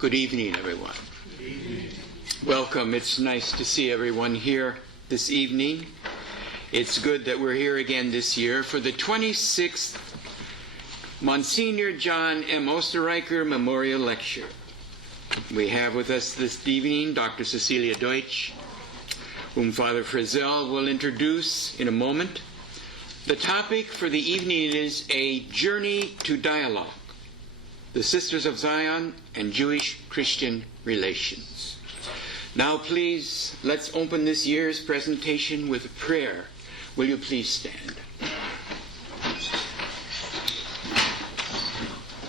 Good evening, everyone. Good evening. Welcome. It's nice to see everyone here this evening. It's good that we're here again this year for the 26th Monsignor John M. Osterreicher Memorial Lecture. We have with us this evening Dr. Celia Deutsch, whom Father Frizzell will introduce in a moment. The topic for the evening is A Journey to Dialogue, the Sisters of Sion and Jewish-Christian Relations. Now please, let's open this year's presentation with a prayer. Will you please stand?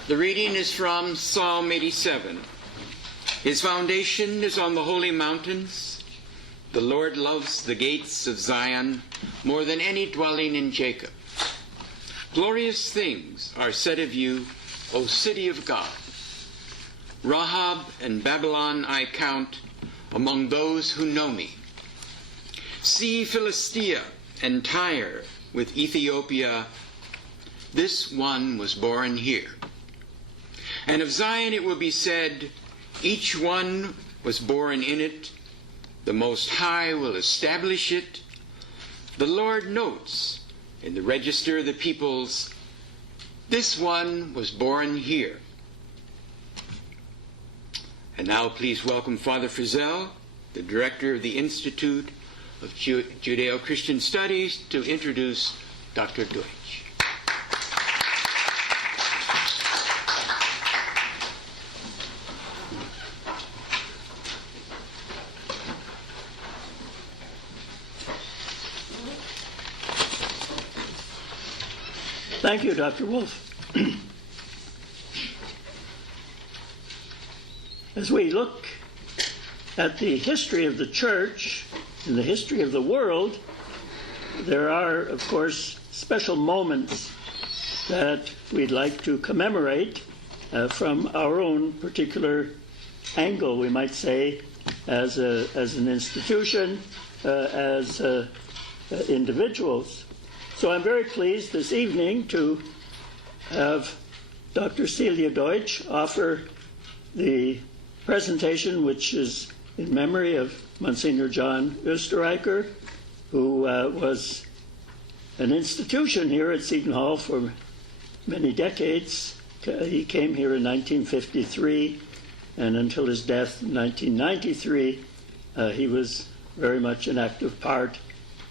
The reading is from Psalm 87. His foundation is on the holy mountains. The Lord loves the gates of Zion more than any dwelling in Jacob. Glorious things are said of you, O city of God. Rahab and Babylon I count among those who know me. See Philistia and Tyre with Ethiopia. This one was born here. And of Zion it will be said, each one was born in it. The Most High will establish it. The Lord notes in the register of the peoples, this one was born here. And now please welcome Father Frizzell, the director of the Institute of Judeo-Christian Studies, to introduce Dr. Deutsch. Thank you, Dr. Wolf. As we look at the history of the Church and the history of the world, there are, of course, special moments that we'd like to commemorate from our own particular angle, we might say, as an institution, as individuals. So I'm very pleased this evening to have Dr. Celia Deutsch offer the presentation, which is in memory of Monsignor John Osterreicher, who was an institution here at Seton Hall for many decades. He came here in 1953, and until his death in 1993, he was very much an active part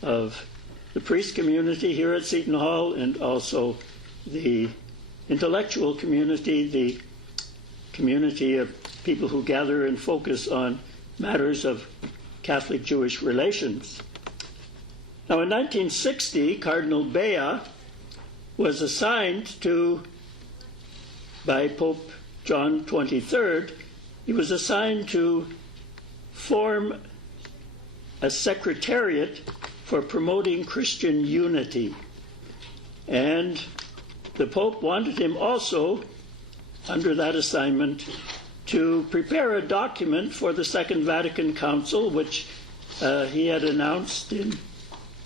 of the priest community here at Seton Hall, and also the intellectual community, the community of people who gather and focus on matters of Catholic-Jewish relations. Now, in 1960, Cardinal Bea was assigned by Pope John XXIII, he was assigned to form a secretariat for promoting Christian unity. And the Pope wanted him also, under that assignment, to prepare a document for the Second Vatican Council, which he had announced in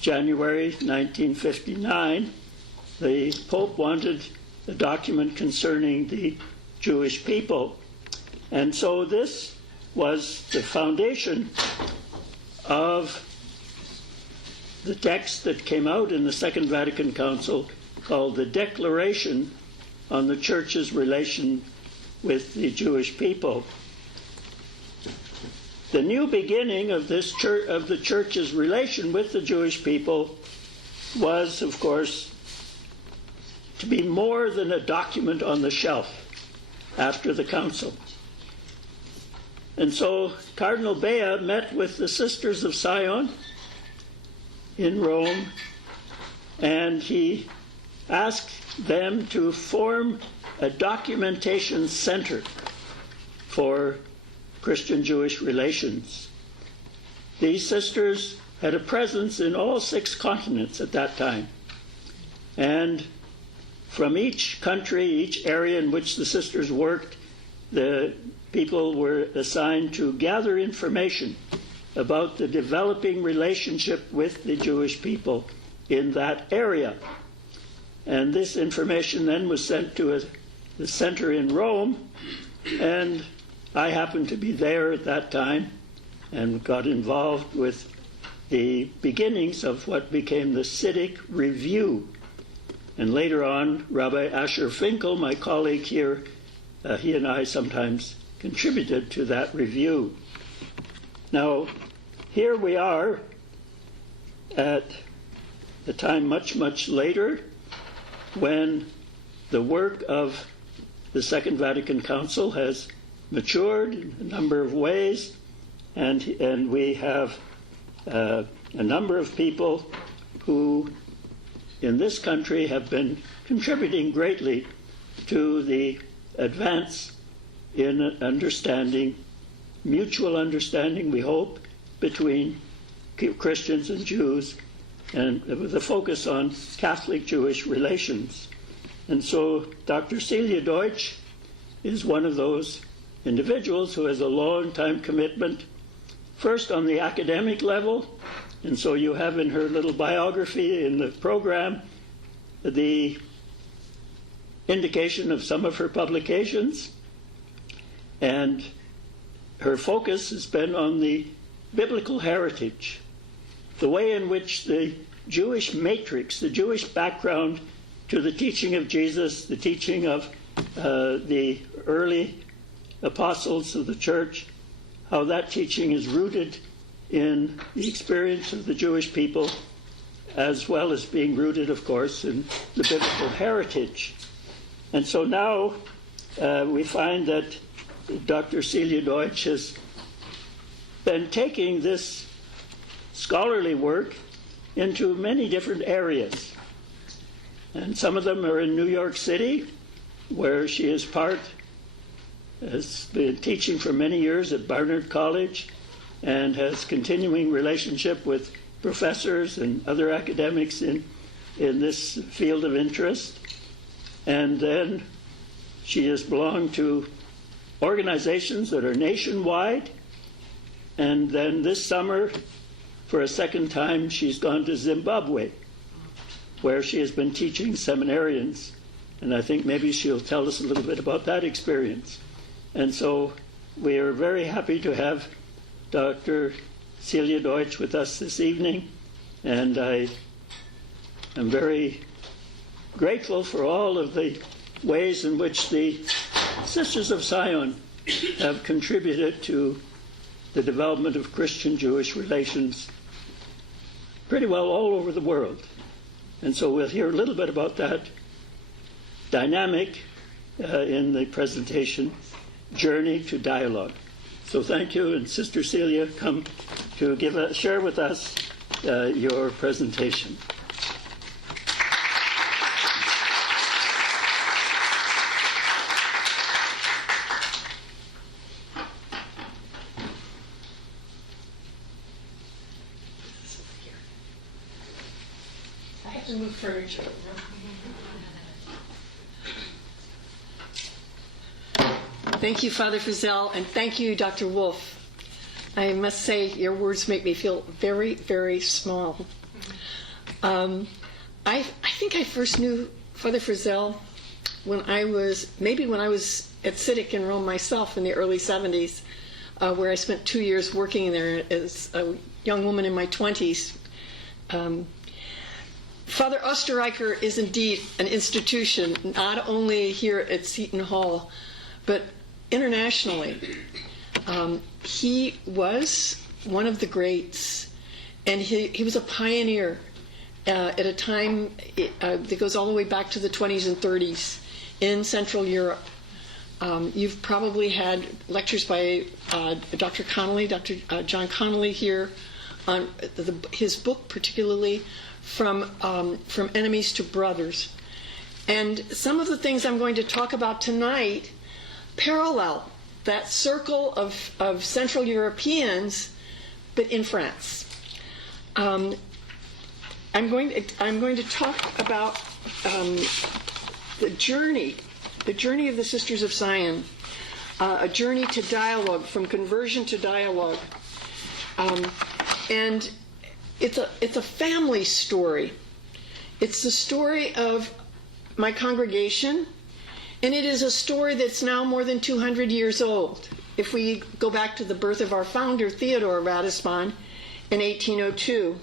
January 1959. The Pope wanted a document concerning the Jewish people. And so this was the foundation of the text that came out in the Second Vatican Council, called the Declaration on the Church's relation with the Jewish people. The new beginning of the Church's relation with the Jewish people was, of course, to be more than a document on the shelf after the Council. And so Cardinal Bea met with the Sisters of Sion in Rome, and he asked them to form a documentation center for Christian-Jewish relations. These sisters had a presence in all 6 continents at that time, and from each country, each area in which the sisters worked, the people were assigned to gather information about the developing relationship with the Jewish people in that area. And this information then was sent to the center in Rome, and I happened to be there at that time and got involved with the beginnings of what became the Civic Review. And later on, Rabbi Asher Finkel, my colleague here, he and I sometimes contributed to that review. Now, here we are at the time much, much later, when the work of the Second Vatican Council has matured in a number of ways, and we have a number of people who in this country have been contributing greatly to the advance in understanding, mutual understanding, we hope, between Christians and Jews, and with a focus on Catholic-Jewish relations. And so Dr. Celia Deutsch is one of those individuals who has a long-time commitment, first on the academic level, and so you have in her little biography in the program the indication of some of her publications, and her focus has been on the biblical heritage, the way in which the Jewish matrix, the Jewish background to the teaching of Jesus, the teaching of the early apostles of the church, how that teaching is rooted in the experience of the Jewish people, as well as being rooted, of course, in the biblical heritage. And so now we find that Dr. Celia Deutsch has been taking this scholarly work into many different areas. And some of them are in New York City, where she has been teaching for many years at Barnard College and has continuing relationship with professors and other academics in this field of interest. And then she has belonged to organizations that are nationwide. And then this summer, for a second time, she's gone to Zimbabwe, where she has been teaching seminarians. And I think maybe she'll tell us a little bit about that experience. And so we are very happy to have Dr. Celia Deutsch with us this evening. And I am very grateful for all of the ways in which the Sisters of Sion have contributed to the development of Christian-Jewish relations pretty well all over the world. And so we'll hear a little bit about that dynamic in the presentation, Journey to Dialogue. So thank you, and Sister Celia, come to share with us your presentation. I have to move furniture. Thank you, Father Frizzell, and thank you, Dr. Wolf. I must say, your words make me feel very, very small. I think I first knew Father Frizzell when I was at CITIC in Rome myself in the early 70s, where I spent 2 years working there as a young woman in my 20s. Father Osterreicher is indeed an institution, not only here at Seton Hall, but internationally. He was one of the greats, and he was a pioneer at a time that goes all the way back to the 20s and 30s in Central Europe. You've probably had lectures by Dr. Connolly, Dr. John Connolly here, on his book particularly, From Enemies to Brothers. And some of the things I'm going to talk about tonight parallel that circle of Central Europeans, but in France. I'm going to talk about the journey of the Sisters of Sion, a journey to dialogue, from conversion to dialogue, and it's a family story. It's the story of my congregation, and it is a story that's now more than 200 years old. if we go back to the birth of our founder, Theodore Ratisbon, in 1802.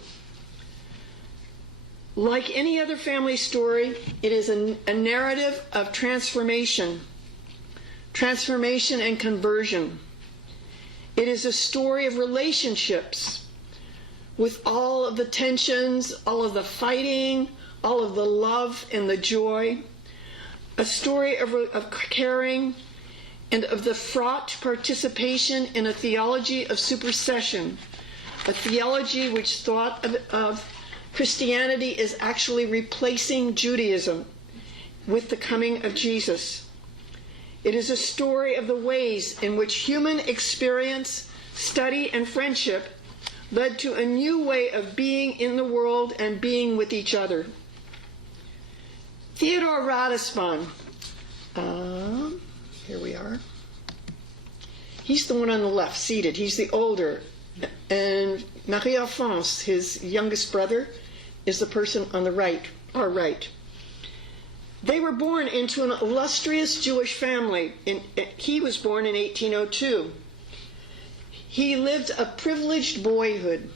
Like any other family story, it is a narrative of transformation and conversion. It is a story of relationships with all of the tensions, all of the fighting, all of the love and the joy. A story of caring and of the fraught participation in a theology of supersession, a theology which thought of Christianity as actually replacing Judaism with the coming of Jesus. It is a story of the ways in which human experience, study, and friendship led to a new way of being in the world and being with each other. Theodore Ratisbon, here we are. He's the one on the left, seated. He's the older. And Marie-Alphonse, his youngest brother, is the person on the right, our right. They were born into an illustrious Jewish family. He was born in 1802. He lived a privileged boyhood.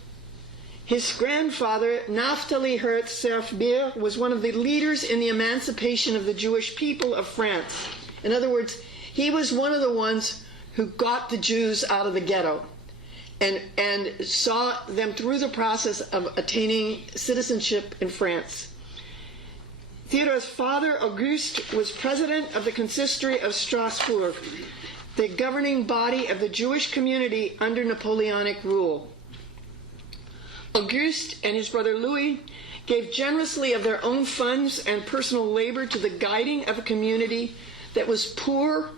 His grandfather, Naphtali Hertz Serf-Bir, was one of the leaders in the emancipation of the Jewish people of France. In other words, he was one of the ones who got the Jews out of the ghetto and saw them through the process of attaining citizenship in France. Theodore's father, Auguste, was president of the Consistory of Strasbourg, the governing body of the Jewish community under Napoleonic rule. Auguste and his brother Louis gave generously of their own funds and personal labor to the guiding of a community that was poor,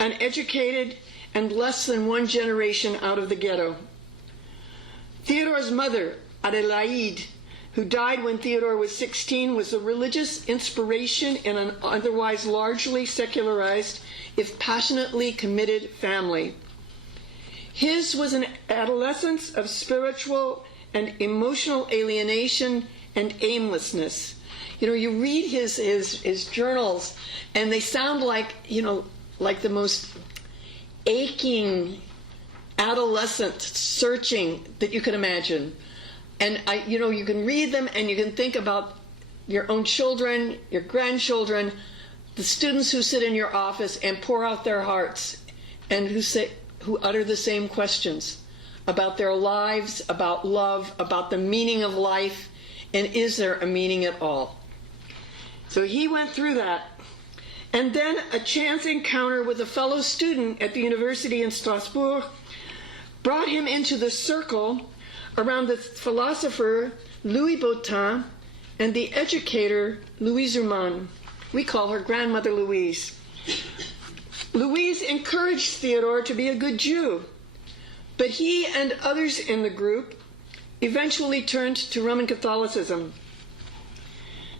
uneducated, and less than one generation out of the ghetto. Theodore's mother, Adelaide, who died when Theodore was 16, was a religious inspiration in an otherwise largely secularized, if passionately committed family. His was an adolescence of spiritual and emotional alienation and aimlessness. You know, you read his journals, and they sound like, like the most aching adolescent searching that you could imagine. And you can read them and you can think about your own children, your grandchildren, the students who sit in your office and pour out their hearts and who utter the same questions about their lives, about love, about the meaning of life, and is there a meaning at all? So he went through that. And then a chance encounter with a fellow student at the university in Strasbourg brought him into the circle around the philosopher Louis Bottin and the educator Louise Urman. We call her Grandmother Louise. Louise encouraged Theodore to be a good Jew, but he and others in the group eventually turned to Roman Catholicism.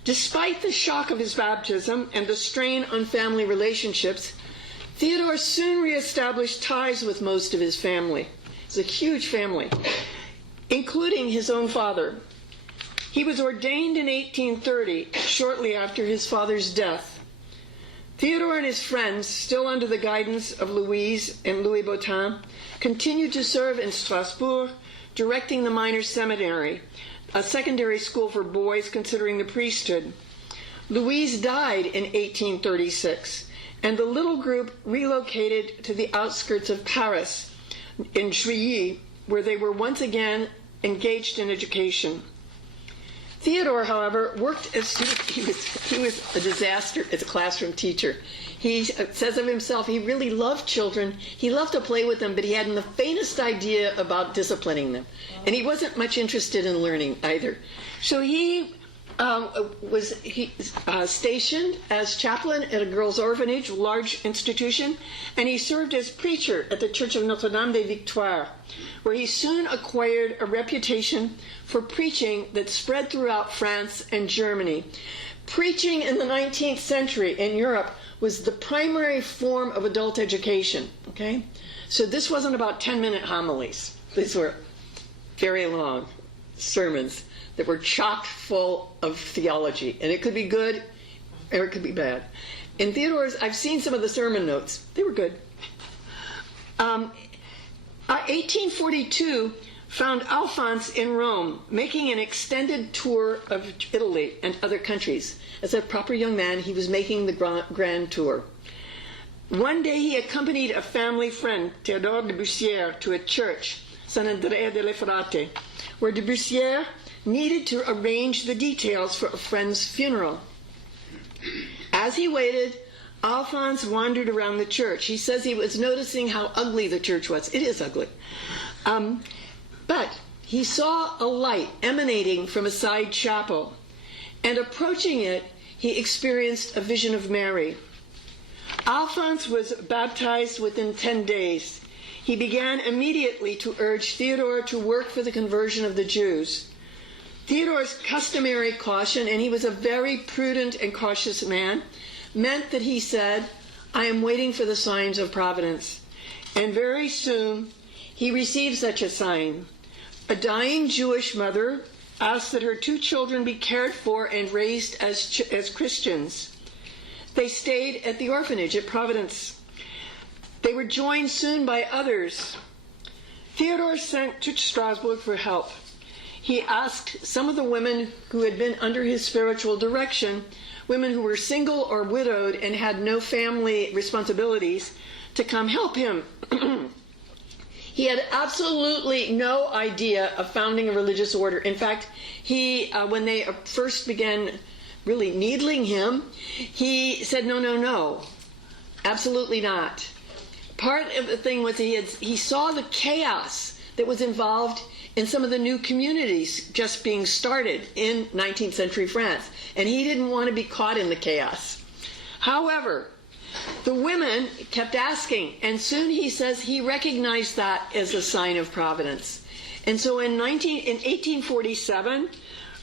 Despite the shock of his baptism and the strain on family relationships, Theodore soon reestablished ties with most of his family. It's a huge family, including his own father. He was ordained in 1830, shortly after his father's death. Theodore and his friends, still under the guidance of Louise and Louis Bottin, continued to serve in Strasbourg, directing the minor seminary, a secondary school for boys considering the priesthood. Louise died in 1836, and the little group relocated to the outskirts of Paris, in Juilly, where they were once again engaged in education. Theodore, however, worked as he was a disaster as a classroom teacher. He says of himself he really loved children. He loved to play with them, but he hadn't the faintest idea about disciplining them. And he wasn't much interested in learning either. So he was stationed as chaplain at a girls' orphanage, a large institution, and he served as preacher at the Church of Notre-Dame des Victoires, where he soon acquired a reputation for preaching that spread throughout France and Germany. Preaching in the 19th century in Europe was the primary form of adult education, okay? So this wasn't about 10-minute homilies. These were very long sermons that were chock full of theology. And it could be good or it could be bad. In Theodore's, I've seen some of the sermon notes. They were good. 1842 found Alphonse in Rome, making an extended tour of Italy and other countries. As a proper young man, he was making the grand tour. One day he accompanied a family friend, Théodore de Bussière, to a church, San Andrea delle Frate, where de Bussière needed to arrange the details for a friend's funeral. As he waited, Alphonse wandered around the church. He says he was noticing how ugly the church was. It is ugly. But he saw a light emanating from a side chapel, and approaching it, he experienced a vision of Mary. Alphonse was baptized within 10 days. He began immediately to urge Theodore to work for the conversion of the Jews. Theodore's customary caution, and he was a very prudent and cautious man, meant that he said, "I am waiting for the signs of providence." And very soon he received such a sign. A dying Jewish mother asked that her 2 children be cared for and raised as Christians. They stayed at the orphanage at Providence. They were joined soon by others. Theodore sent to Strasbourg for help. He asked some of the women who had been under his spiritual direction, women who were single or widowed and had no family responsibilities, to come help him. He had absolutely no idea of founding a religious order. In fact, when they first began really needling him, he said, no, absolutely not. Part of the thing was he saw the chaos that was involved in some of the new communities just being started in 19th century France, and he didn't want to be caught in the chaos. However, the women kept asking, and soon he says he recognized that as a sign of providence. And so in 1847,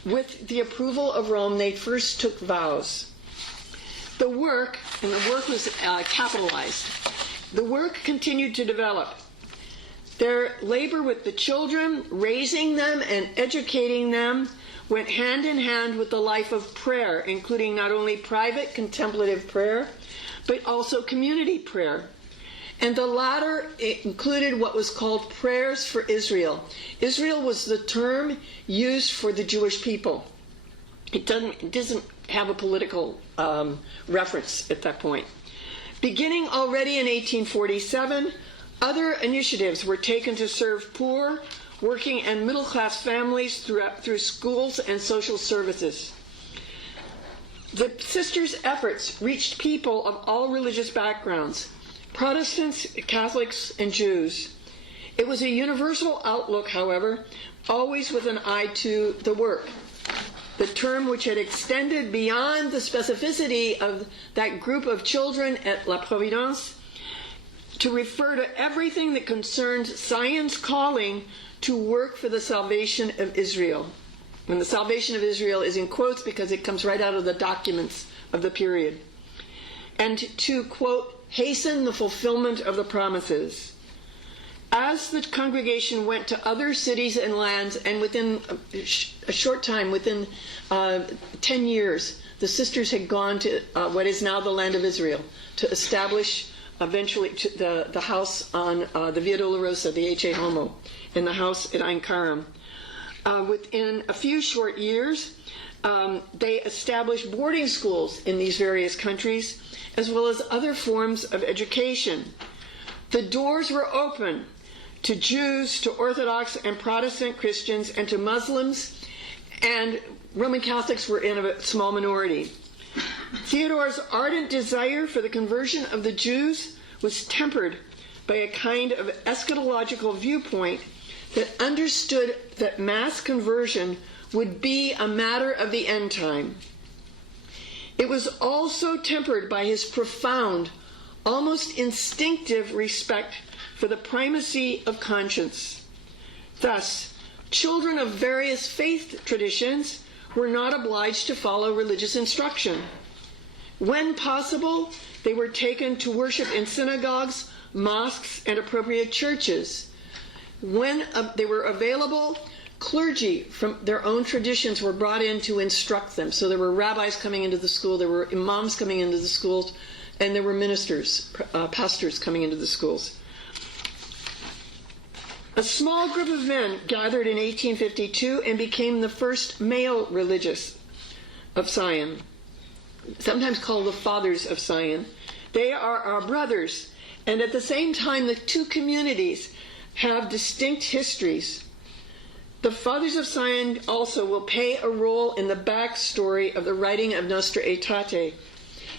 with the approval of Rome, they first took vows. The work was capitalized. The work continued to develop. Their labor with the children, raising them and educating them, went hand in hand with the life of prayer, including not only private contemplative prayer, but also community prayer. And the latter included what was called prayers for Israel. Israel was the term used for the Jewish people. It doesn't have a political reference at that point. Beginning already in 1847, other initiatives were taken to serve poor, working, and middle-class families through schools and social services. The sisters' efforts reached people of all religious backgrounds, Protestants, Catholics, and Jews. It was a universal outlook, however, always with an eye to the work. The term, which had extended beyond the specificity of that group of children at La Providence, to refer to everything that concerned Zion's calling to work for the salvation of Israel. And the salvation of Israel is in quotes because it comes right out of the documents of the period. And to, quote, hasten the fulfillment of the promises. As the congregation went to other cities and lands, and within a short time, within 10 years, the sisters had gone to what is now the land of Israel to establish eventually the house on the Via Dolorosa, the H.A. Homo, and the house at Ein Karim. Within a few short years, they established boarding schools in these various countries, as well as other forms of education. The doors were open to Jews, to Orthodox and Protestant Christians, and to Muslims, and Roman Catholics were in a small minority. Theodore's ardent desire for the conversion of the Jews was tempered by a kind of eschatological viewpoint that understood that mass conversion would be a matter of the end time. It was also tempered by his profound, almost instinctive respect for the primacy of conscience. Thus, children of various faith traditions were not obliged to follow religious instruction. When possible, they were taken to worship in synagogues, mosques, and appropriate churches. When they were available, clergy from their own traditions were brought in to instruct them. So there were rabbis coming into the school, there were imams coming into the schools, and there were ministers, pastors coming into the schools. A small group of men gathered in 1852 and became the first male religious of Sion, sometimes called the Fathers of Sion. They are our brothers, and at the same time, the two communities have distinct histories. The Fathers of Sion also will play a role in the backstory of the writing of Nostra Aetate.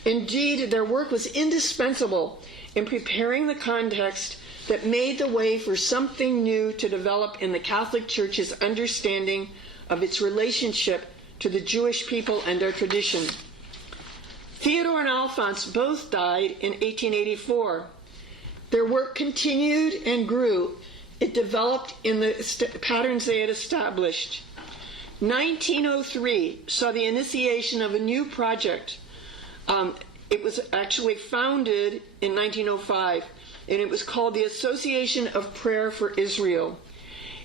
Indeed, their work was indispensable in preparing the context that made the way for something new to develop in the Catholic Church's understanding of its relationship to the Jewish people and their tradition. Theodore and Alphonse both died in 1884. Their work continued and grew. It developed in the patterns they had established. 1903 saw the initiation of a new project. It was actually founded in 1905, and it was called the Association of Prayer for Israel.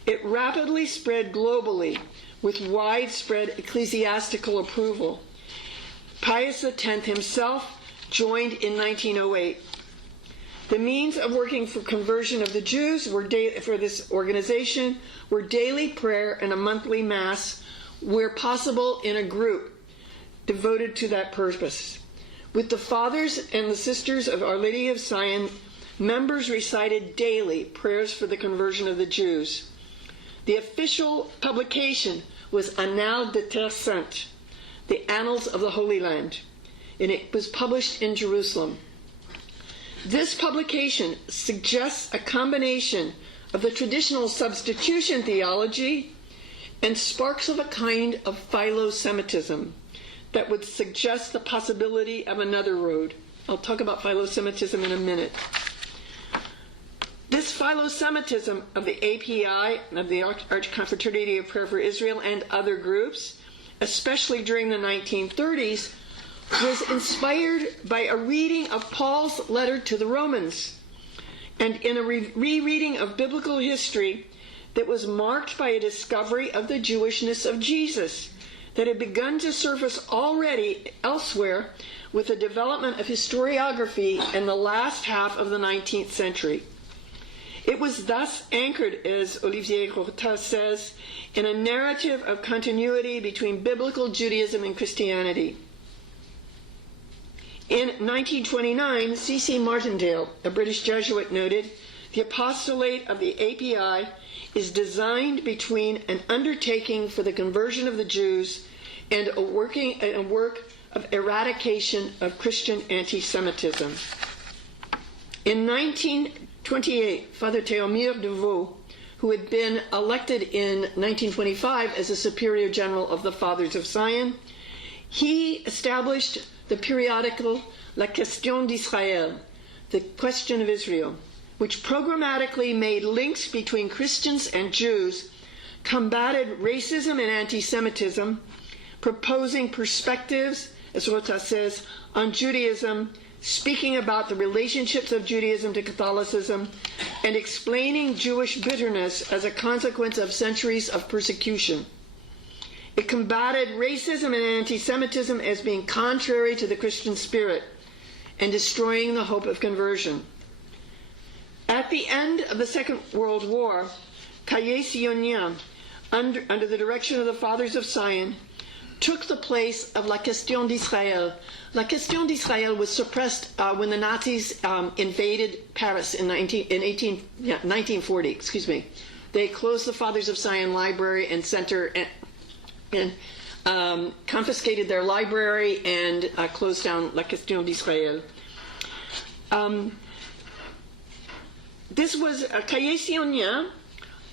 It rapidly spread globally with widespread ecclesiastical approval. Pius X himself joined in 1908. The means of working for conversion of the Jews for this organization were daily prayer and a monthly mass, where possible in a group devoted to that purpose. With the Fathers and the Sisters of Our Lady of Sion, members recited daily prayers for the conversion of the Jews. The official publication was Annales de Terre Sainte, the Annals of the Holy Land, and it was published in Jerusalem. This publication suggests a combination of the traditional substitution theology and sparks of a kind of philo-Semitism that would suggest the possibility of another road. I'll talk about philo-Semitism in a minute. This philo-Semitism of the API, of the Archconfraternity of Prayer for Israel, and other groups, especially during the 1930s, was inspired by a reading of Paul's letter to the Romans, and in a rereading of biblical history that was marked by a discovery of the Jewishness of Jesus that had begun to surface already elsewhere with the development of historiography in the last half of the 19th century. It was thus anchored, as Olivier Rota says, in a narrative of continuity between biblical Judaism and Christianity. In 1929, C.C. Martindale, a British Jesuit, noted, "The apostolate of the API is designed between an undertaking for the conversion of the Jews and a work of eradication of Christian anti-Semitism." In 1928, Father Théomire de Vaux, who had been elected in 1925 as a Superior General of the Fathers of Sion, he established the periodical La Question d'Israël, the Question of Israel, which programmatically made links between Christians and Jews, combated racism and anti-Semitism, proposing perspectives, as Rota says, on Judaism, speaking about the relationships of Judaism to Catholicism, and explaining Jewish bitterness as a consequence of centuries of persecution. It combated racism and anti-Semitism as being contrary to the Christian spirit and destroying the hope of conversion. At the end of the Second World War, Cahiers Sionien, under the direction of the Fathers of Sion, took the place of La Question d'Israël. La Question d'Israël was suppressed when the Nazis invaded Paris in 1940. They closed the Fathers of Sion Library and Center and confiscated their library and closed down La Question d'Israël. This was Cahiers Sionien,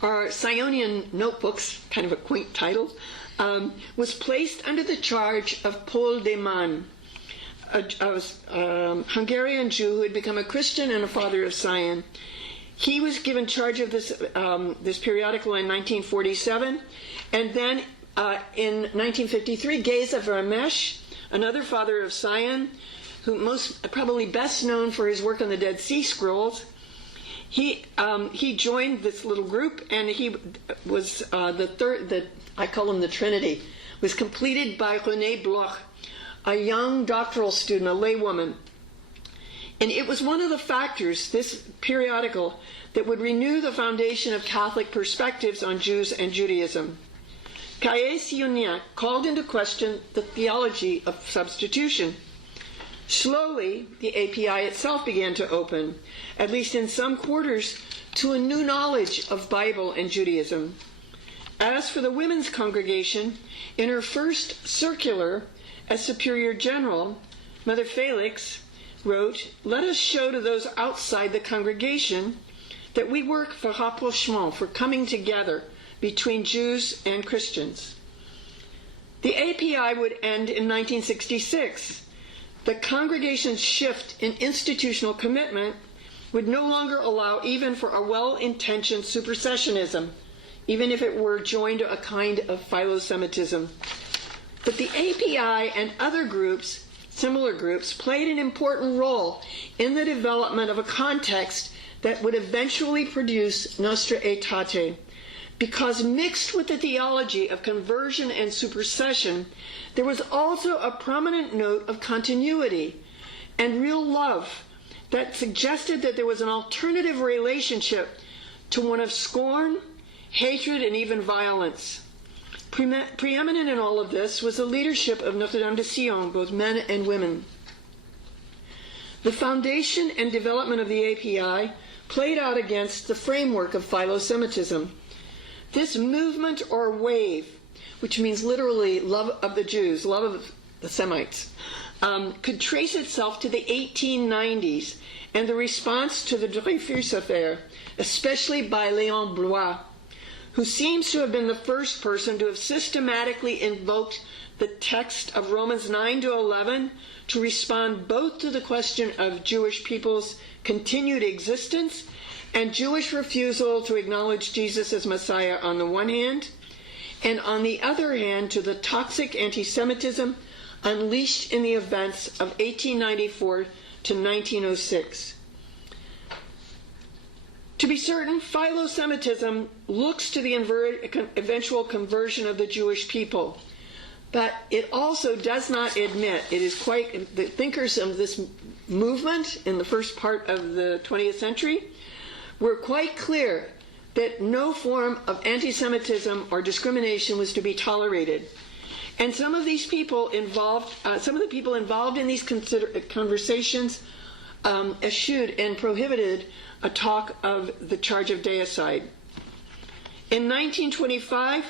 or Sionian Notebooks, kind of a quaint title, was placed under the charge of Paul Deman, a Hungarian Jew who had become a Christian and a Father of Sion. He was given charge of this periodical in 1947, and then in 1953, Geza Vermesh, another Father of Sion, who probably best known for his work on the Dead Sea Scrolls, he joined this little group, and he was the third. I call him the Trinity, was completed by Renée Bloch, a young doctoral student, a laywoman. And it was one of the factors, this periodical, that would renew the foundation of Catholic perspectives on Jews and Judaism. Cahiers Sionien called into question the theology of substitution. Slowly, the API itself began to open, at least in some quarters, to a new knowledge of Bible and Judaism. As for the women's congregation, in her first circular as Superior General, Mother Felix wrote, "Let us show to those outside the congregation that we work for rapprochement, for coming together between Jews and Christians." The API would end in 1966. The congregation's shift in institutional commitment would no longer allow even for a well-intentioned supersessionism, even if it were joined to a kind of philo-Semitism. But the API and other groups, similar groups, played an important role in the development of a context that would eventually produce Nostra Aetate, because mixed with the theology of conversion and supersession, there was also a prominent note of continuity and real love that suggested that there was an alternative relationship to one of scorn, hatred, and even violence. Preeminent in all of this was the leadership of Notre Dame de Sion, both men and women. The foundation and development of the API played out against the framework of philo-Semitism. This movement or wave, which means literally love of the Jews, love of the Semites, could trace itself to the 1890s and the response to the Dreyfus affair, especially by Léon Blois, who seems to have been the first person to have systematically invoked the text of Romans 9 to 11 to respond both to the question of Jewish people's continued existence and Jewish refusal to acknowledge Jesus as Messiah on the one hand, and on the other hand to the toxic anti-Semitism unleashed in the events of 1894 to 1906. To be certain, philo-Semitism looks to the eventual conversion of the Jewish people, but it also does not admit, it is quite, the thinkers of this movement in the first part of the 20th century were quite clear that no form of anti-Semitism or discrimination was to be tolerated. And some of these people involved, some of the people involved in these conversations eschewed and prohibited a talk of the charge of deicide. In 1925,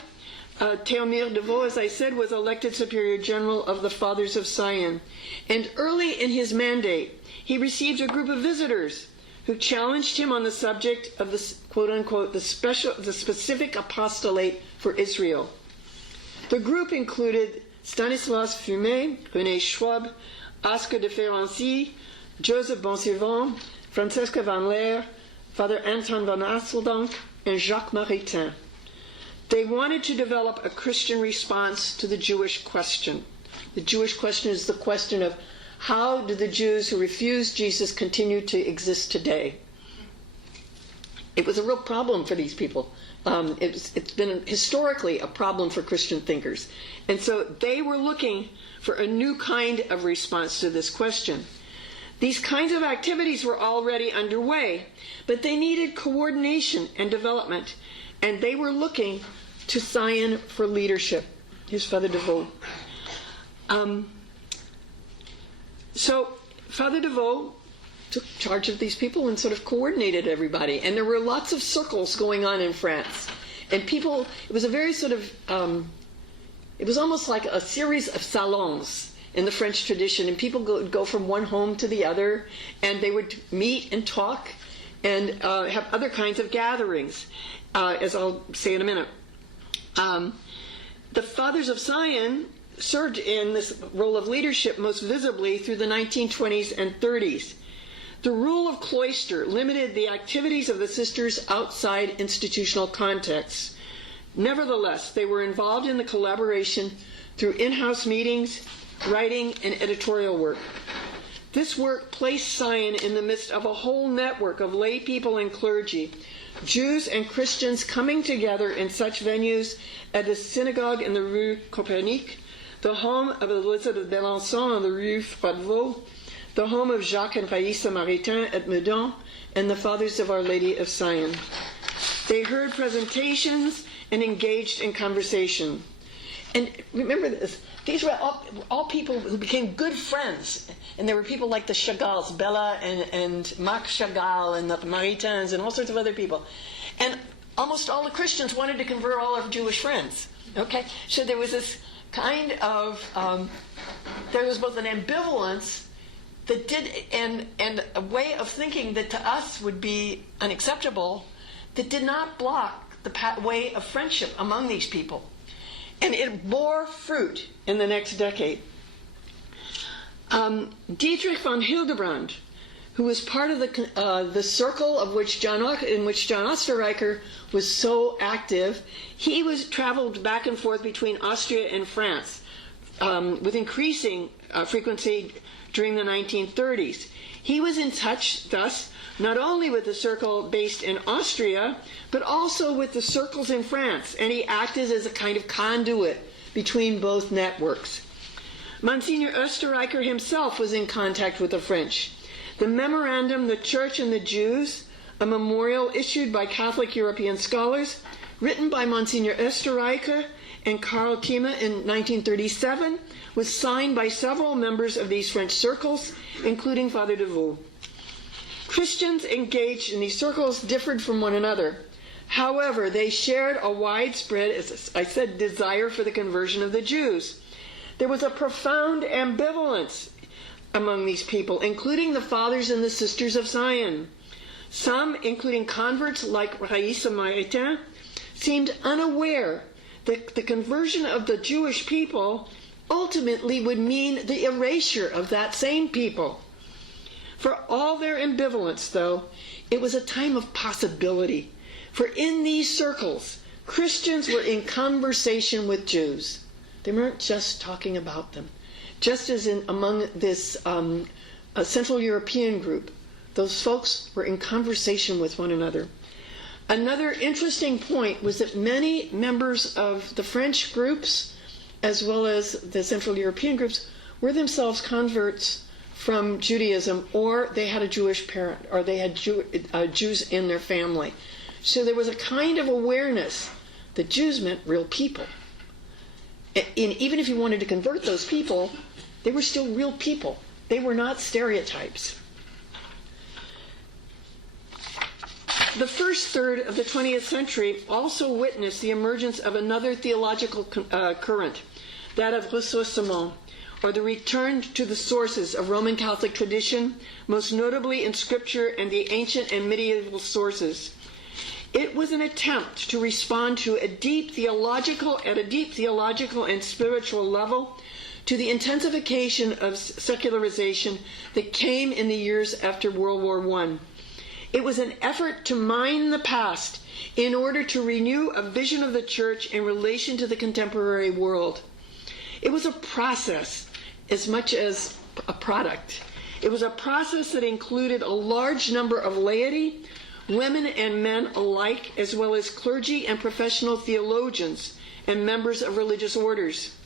Théomir de Vaux, as I said, was elected Superior General of the Fathers of Sion. And early in his mandate, he received a group of visitors who challenged him on the subject of the quote-unquote the specific apostolate for Israel. The group included Stanislas Fumet, René Schwab, Oscar de Ferenczi, Joseph Bonsuivant, Francesca van Leer, Father Anton van Asseldonk, and Jacques Maritain. They wanted to develop a Christian response to the Jewish question. The Jewish question is the question of how do the Jews who refused Jesus continue to exist today? It was a real problem for these people. It's been historically a problem for Christian thinkers. And so they were looking for a new kind of response to this question. These kinds of activities were already underway, but they needed coordination and development, and they were looking to Sion for leadership. Here's Father de Vaux. So Father de Vaux took charge of these people and sort of coordinated everybody. And there were lots of circles going on in France. And people, it was a very sort of, it was almost like a series of salons in the French tradition. And people would go from one home to the other, and they would meet and talk and have other kinds of gatherings, as I'll say in a minute. The Fathers of Sion served in this role of leadership most visibly through the 1920s and 30s. The rule of cloister limited the activities of the sisters outside institutional contexts. Nevertheless, they were involved in the collaboration through in-house meetings, writing, and editorial work. This work placed Sion in the midst of a whole network of lay people and clergy, Jews and Christians coming together in such venues as the synagogue in the Rue Copernic, the home of Elizabeth d'Alençon on the Rue Froidevaux, the home of Jacques and Raïssa Maritain at Meudon, and the Fathers of Our Lady of Sion. They heard presentations and engaged in conversation. And remember this, these were all people who became good friends. And there were people like the Chagalls, Bella and Marc Chagall, and the Maritains, and all sorts of other people. And almost all the Christians wanted to convert all our Jewish friends. Okay? So there was this kind of, there was both an ambivalence that did, and a way of thinking that to us would be unacceptable, that did not block the way of friendship among these people. And it bore fruit in the next decade. Dietrich von Hildebrand, who was part of the circle in which John Osterreicher was so active, he traveled back and forth between Austria and France with increasing frequency during the 1930s. He was in touch, thus, not only with the circle based in Austria, but also with the circles in France, and he acted as a kind of conduit between both networks. Monsignor Osterreicher himself was in contact with the French. The memorandum, The Church and the Jews, a memorial issued by Catholic European scholars, written by Monsignor Osterreicher and Karl Thieme in 1937, was signed by several members of these French circles, including Father de Vaux. Christians engaged in these circles differed from one another. However, they shared a widespread, as I said, desire for the conversion of the Jews. There was a profound ambivalence among these people, including the Fathers and the Sisters of Sion. Some, including converts like Raïssa Maritain, seemed unaware that the conversion of the Jewish people ultimately would mean the erasure of that same people. For all their ambivalence, though, it was a time of possibility. For in these circles, Christians were in conversation with Jews. They weren't just talking about them. Just as among this Central European group, those folks were in conversation with one another. Another interesting point was that many members of the French groups, as well as the Central European groups, were themselves converts from Judaism, or they had a Jewish parent, or they had Jews in their family. So there was a kind of awareness that Jews meant real people. And even if you wanted to convert those people, they were still real people. They were not stereotypes. The first third of the 20th century also witnessed the emergence of another theological current, that of ressourcement, or the return to the sources of Roman Catholic tradition, most notably in Scripture and the ancient and medieval sources. It was an attempt to respond to at a deep theological and spiritual level to the intensification of secularization that came in the years after World War I. It was an effort to mine the past in order to renew a vision of the Church in relation to the contemporary world. It was a process as much as a product. It was a process that included a large number of laity, women and men alike, as well as clergy and professional theologians and members of religious orders.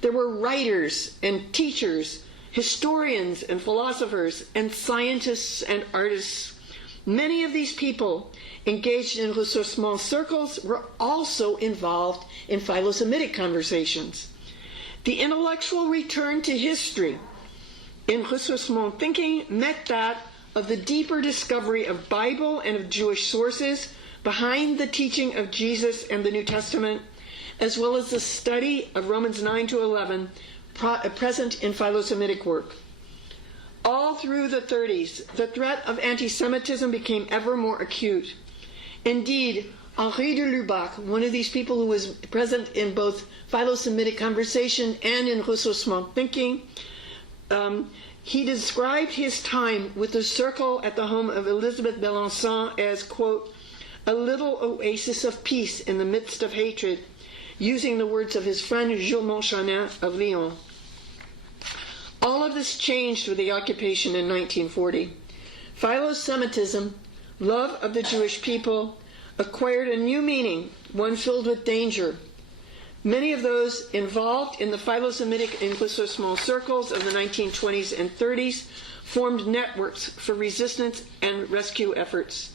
There were writers and teachers, historians and philosophers, and scientists and artists. Many of these people engaged in ressourcement circles were also involved in philo-Semitic conversations. The intellectual return to history in ressourcement thinking met that of the deeper discovery of Bible and of Jewish sources behind the teaching of Jesus and the New Testament, as well as the study of Romans 9 to 11 present in philo-Semitic work. All through the 30s, the threat of anti-Semitism became ever more acute. Indeed, Henri de Lubac, one of these people who was present in both philo-Semitic conversation and in ressourcement thinking, he described his time with the circle at the home of Elizabeth Belençon as, quote, a little oasis of peace in the midst of hatred, using the words of his friend Jules Montchanin of Lyon. All of this changed with the occupation in 1940. Philo-Semitism, love of the Jewish people, acquired a new meaning, one filled with danger. Many of those involved in the philo-Semitic and ressourcement circles of the 1920s and 30s formed networks for resistance and rescue efforts.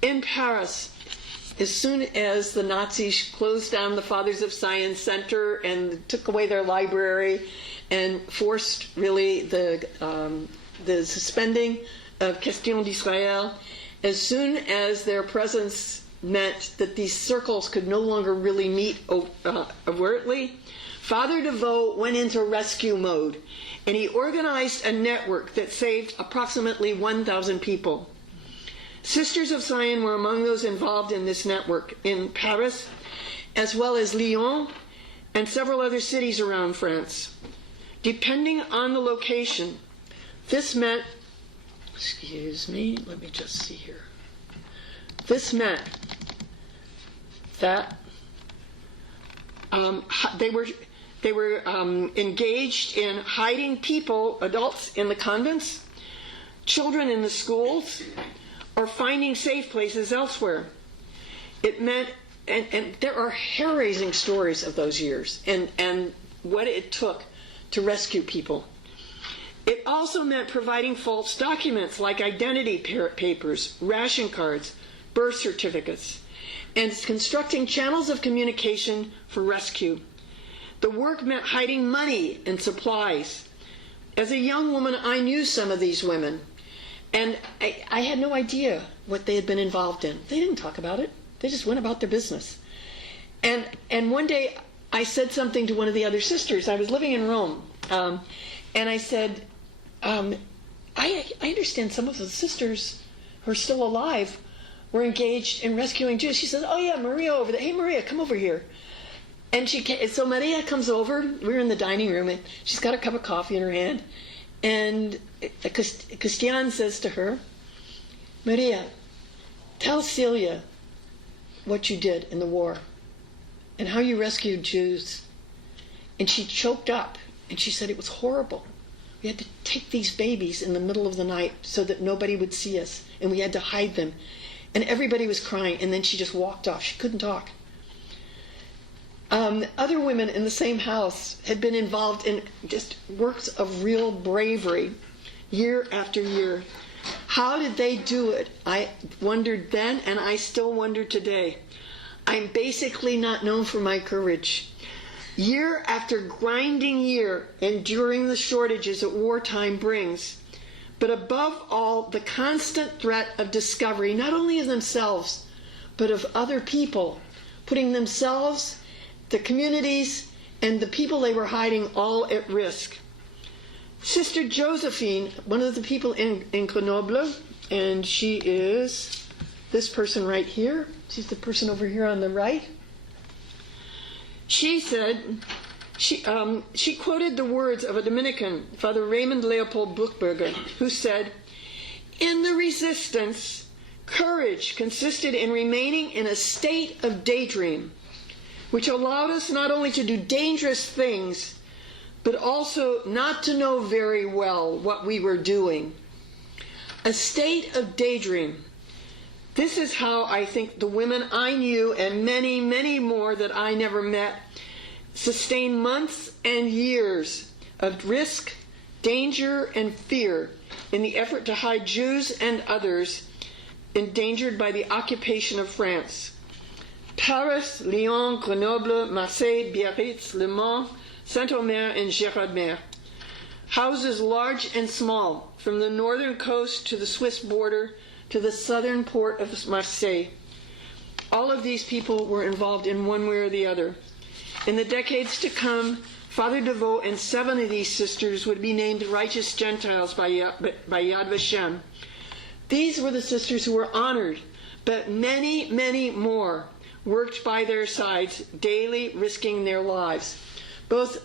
In Paris, as soon as the Nazis closed down the Fathers of Sion Center and took away their library and forced really the suspending of Question d'Israël, as soon as their presence meant that these circles could no longer really meet overtly, Father DeVoe went into rescue mode, and he organized a network that saved approximately 1,000 people. Sisters of Sion were among those involved in this network in Paris, as well as Lyon and several other cities around France. Depending on the location, this meant, let me just see here. This meant that they were engaged in hiding people, adults in the convents, children in the schools, or finding safe places elsewhere. It meant, and there are hair-raising stories of those years and what it took to rescue people. It also meant providing false documents like identity papers, ration cards, birth certificates, and constructing channels of communication for rescue. The work meant hiding money and supplies. As a young woman, I knew some of these women, and I had no idea what they had been involved in. They didn't talk about it. They just went about their business. And one day, I said something to one of the other sisters. I was living in Rome, and I said, I understand some of the sisters who are still alive were engaged in rescuing Jews. She said, oh yeah, Maria over there. Hey Maria, come over here. And so Maria comes over. We're in the dining room, and she's got a cup of coffee in her hand. And Christian says to her, Maria, tell Celia what you did in the war and how you rescued Jews. And she choked up, and she said it was horrible. We had to take these babies in the middle of the night so that nobody would see us, and we had to hide them. And everybody was crying, and then she just walked off. She couldn't talk. Other women in the same house had been involved in just works of real bravery year after year. How did they do it? I wondered then, and I still wonder today. I'm basically not known for my courage. Year after grinding year, enduring the shortages that wartime brings, but above all, the constant threat of discovery, not only of themselves, but of other people, putting themselves, the communities, and the people they were hiding all at risk. Sister Josephine, one of the people in Grenoble, and she is this person right here. She's the person over here on the right. She said, she quoted the words of a Dominican, Father Raymond Leopold Buchberger, who said, in the resistance, courage consisted in remaining in a state of daydream, which allowed us not only to do dangerous things, but also not to know very well what we were doing. A state of daydream. This is how I think the women I knew, and many, many more that I never met, sustained months and years of risk, danger, and fear in the effort to hide Jews and others endangered by the occupation of France. Paris, Lyon, Grenoble, Marseille, Biarritz, Le Mans, Saint-Omer, and Gérardmer. Houses large and small, from the northern coast to the Swiss border to the southern port of Marseille. All of these people were involved in one way or the other. In the decades to come, Father DeVoe and 7 of these sisters would be named righteous Gentiles by Yad Vashem. These were the sisters who were honored, but many, many more worked by their sides, daily risking their lives. Both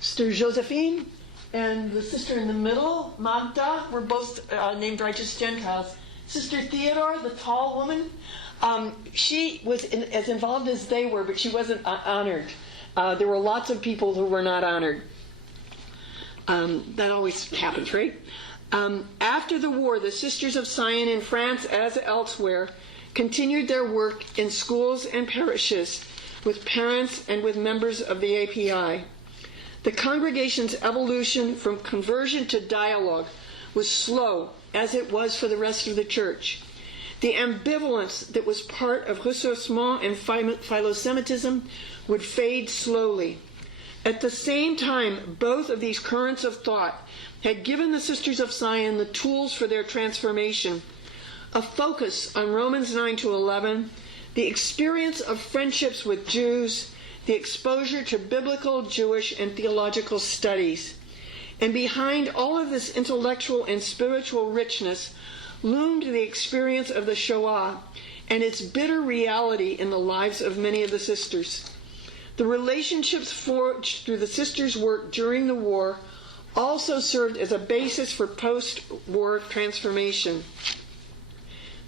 Sister Josephine and the sister in the middle, Magda, were both named righteous Gentiles. Sister Theodore, the tall woman, she was as involved as they were, but she wasn't honored. There were lots of people who were not honored. That always happens, right? After the war, the Sisters of Sion in France, as elsewhere, continued their work in schools and parishes with parents and with members of the API. The congregation's evolution from conversion to dialogue was slow, as it was for the rest of the church. The ambivalence that was part of ressourcement and philosemitism would fade slowly. At the same time, both of these currents of thought had given the Sisters of Sion the tools for their transformation: a focus on Romans 9 to 11, the experience of friendships with Jews, the exposure to biblical, Jewish, and theological studies. And behind all of this intellectual and spiritual richness loomed the experience of the Shoah and its bitter reality in the lives of many of the sisters. The relationships forged through the sisters' work during the war also served as a basis for post-war transformation.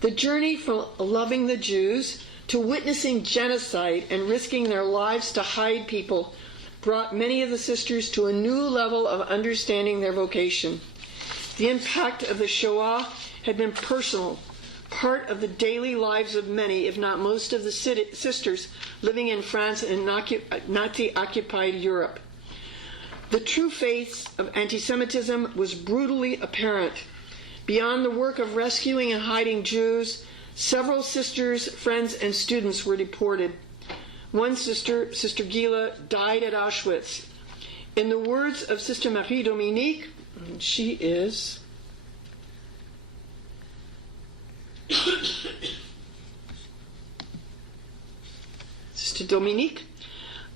The journey from loving the Jews to witnessing genocide and risking their lives to hide people brought many of the sisters to a new level of understanding their vocation. The impact of the Shoah had been personal, part of the daily lives of many, if not most, of the sisters living in France and Nazi-occupied Europe. The true face of anti-Semitism was brutally apparent. Beyond the work of rescuing and hiding Jews, several sisters, friends, and students were deported. One sister, Sister Gila, died at Auschwitz. In the words of Sister Marie Dominique, she is Sister Dominique,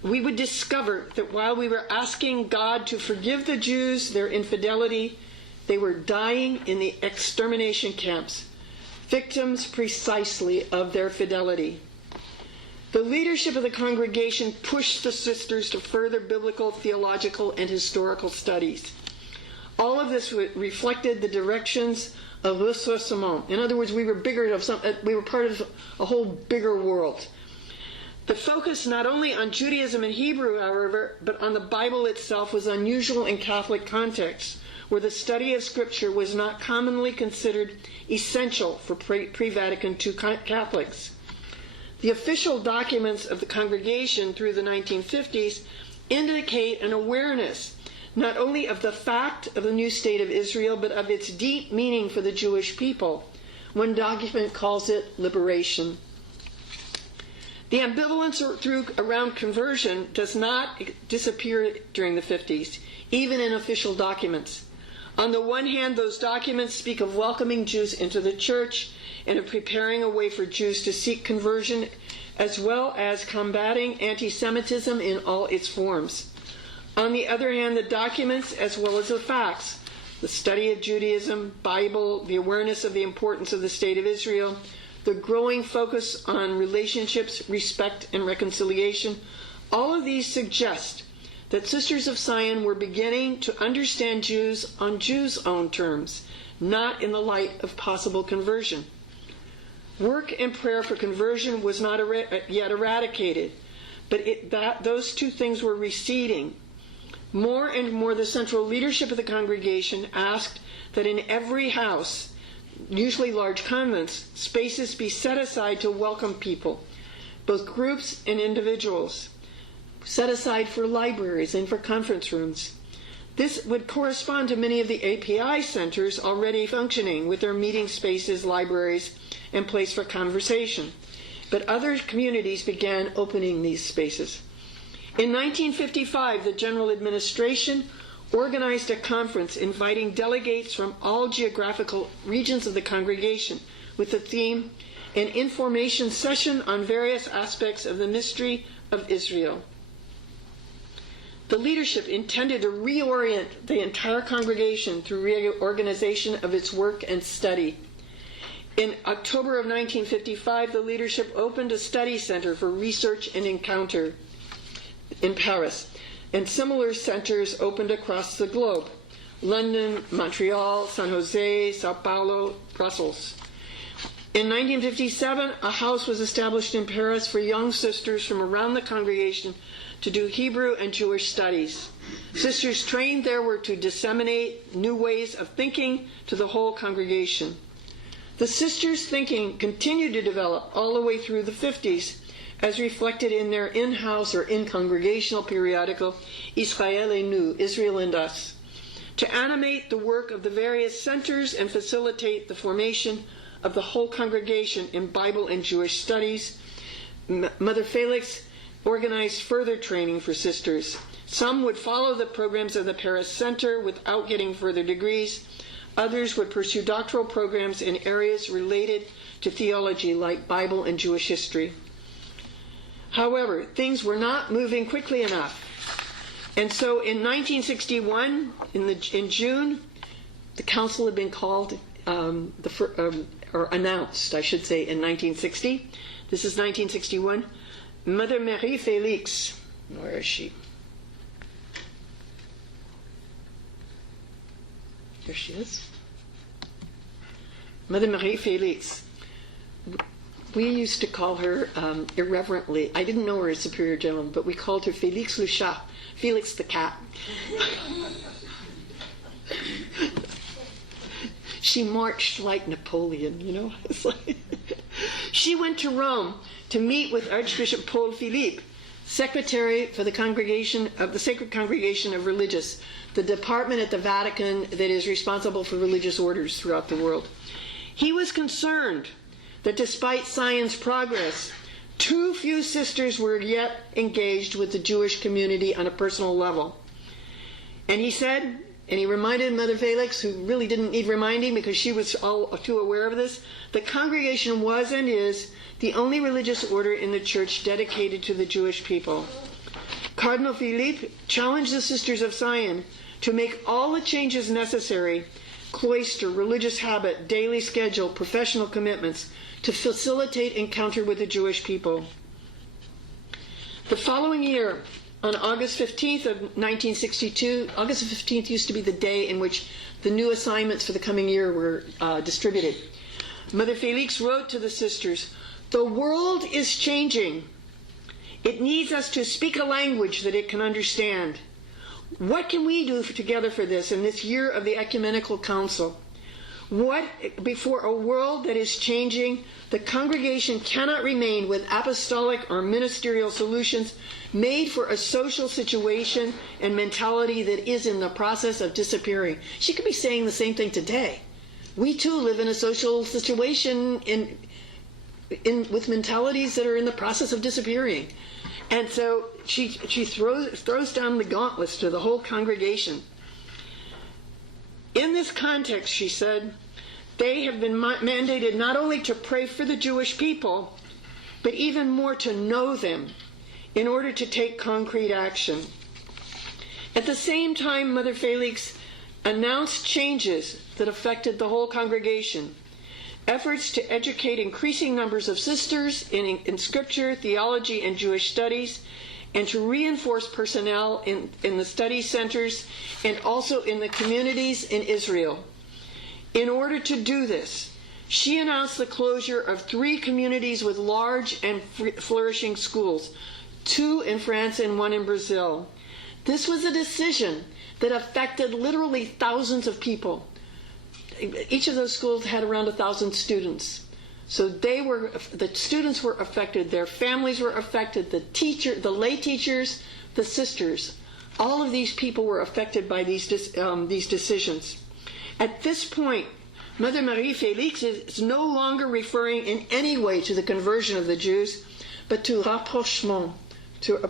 we would discover that while we were asking God to forgive the Jews their infidelity, they were dying in the extermination camps, victims precisely of their fidelity. The leadership of the congregation pushed the sisters to further biblical, theological, and historical studies. All of this reflected the directions of ressourcement. In other words, we were part of a whole bigger world. The focus not only on Judaism and Hebrew, however, but on the Bible itself was unusual in Catholic contexts, where the study of Scripture was not commonly considered essential for pre-Vatican II Catholics. The official documents of the congregation through the 1950s indicate an awareness not only of the fact of the new state of Israel, but of its deep meaning for the Jewish people. One document calls it liberation. The ambivalence around conversion does not disappear during the 50s, even in official documents. On the one hand, those documents speak of welcoming Jews into the church and of preparing a way for Jews to seek conversion, as well as combating anti-Semitism in all its forms. On the other hand, the documents, as well as the facts, the study of Judaism, Bible, the awareness of the importance of the state of Israel, the growing focus on relationships, respect, and reconciliation, all of these suggest that Sisters of Sion were beginning to understand Jews on Jews' own terms, not in the light of possible conversion. Work and prayer for conversion was not yet eradicated, but those two things were receding. More and more, the central leadership of the congregation asked that in every house, usually large convents, spaces be set aside to welcome people, both groups and individuals, set aside for libraries and for conference rooms. This would correspond to many of the API centers already functioning with their meeting spaces, libraries, and place for conversation. But other communities began opening these spaces. In 1955, the General Administration organized a conference inviting delegates from all geographical regions of the congregation with the theme, an information session on various aspects of the mystery of Israel. The leadership intended to reorient the entire congregation through reorganization of its work and study. In October of 1955, the leadership opened a study center for research and encounter in Paris, and similar centers opened across the globe: London, Montreal, San Jose, Sao Paulo, Brussels. In 1957, a house was established in Paris for young sisters from around the congregation to do Hebrew and Jewish studies. Sisters trained there were to disseminate new ways of thinking to the whole congregation. The sisters' thinking continued to develop all the way through the 50s, as reflected in their in-house or in-congregational periodical, Israel et nous, Israel and Us. to animate the work of the various centers and facilitate the formation of the whole congregation in Bible and Jewish studies. Mother Felix organized further training for sisters. Some would follow the programs of the Paris Center without getting further degrees. Others would pursue doctoral programs in areas related to theology like Bible and Jewish history. However, things were not moving quickly enough. And so in 1961, in June, the council had been called, or announced, I should say, in 1960. This is 1961. Mother Marie Félix, where is she? There she is. Mother Marie Félix. We used to call her irreverently. I didn't know her as Superior General, but we called her Félix le chat, Felix the cat. She marched like Napoleon, you know. It's like she went to Rome to meet with Archbishop Paul Philippe, secretary for the Congregation of the Sacred Congregation of Religious, the department at the Vatican that is responsible for religious orders throughout the world. He was concerned that despite science progress, too few sisters were yet engaged with the Jewish community on a personal level. And he said, and he reminded Mother Felix, who really didn't need reminding because she was all too aware of this, the congregation was and is the only religious order in the church dedicated to the Jewish people. Cardinal Philippe challenged the Sisters of Sion to make all the changes necessary, cloister, religious habit, daily schedule, professional commitments, to facilitate encounter with the Jewish people. The following year, on August 15th of 1962, August 15th used to be the day in which the new assignments for the coming year were distributed. Mother Felix wrote to the sisters, "The world is changing. It needs us to speak a language that it can understand. What can we do together for this in this year of the Ecumenical Council? Before a world that is changing, the congregation cannot remain with apostolic or ministerial solutions made for a social situation and mentality that is in the process of disappearing." She could be saying the same thing today. We too live in a social situation with mentalities that are in the process of disappearing. And so she throws down the gauntlets to the whole congregation. In this context, she said, they have been mandated not only to pray for the Jewish people, but even more to know them in order to take concrete action. At the same time, Mother Felix announced changes that affected the whole congregation. Efforts to educate increasing numbers of sisters in scripture, theology, and Jewish studies, and to reinforce personnel in the study centers and also in the communities in Israel. In order to do this, she announced the closure of 3 communities with large and flourishing schools, 2 in France and 1 in Brazil. This was a decision that affected literally thousands of people. Each of those schools had around 1,000 students. So the students were affected, their families were affected, the lay teachers, the sisters. All of these people were affected by these decisions. At this point, Mother Marie Félix is no longer referring in any way to the conversion of the Jews, but to rapprochement, to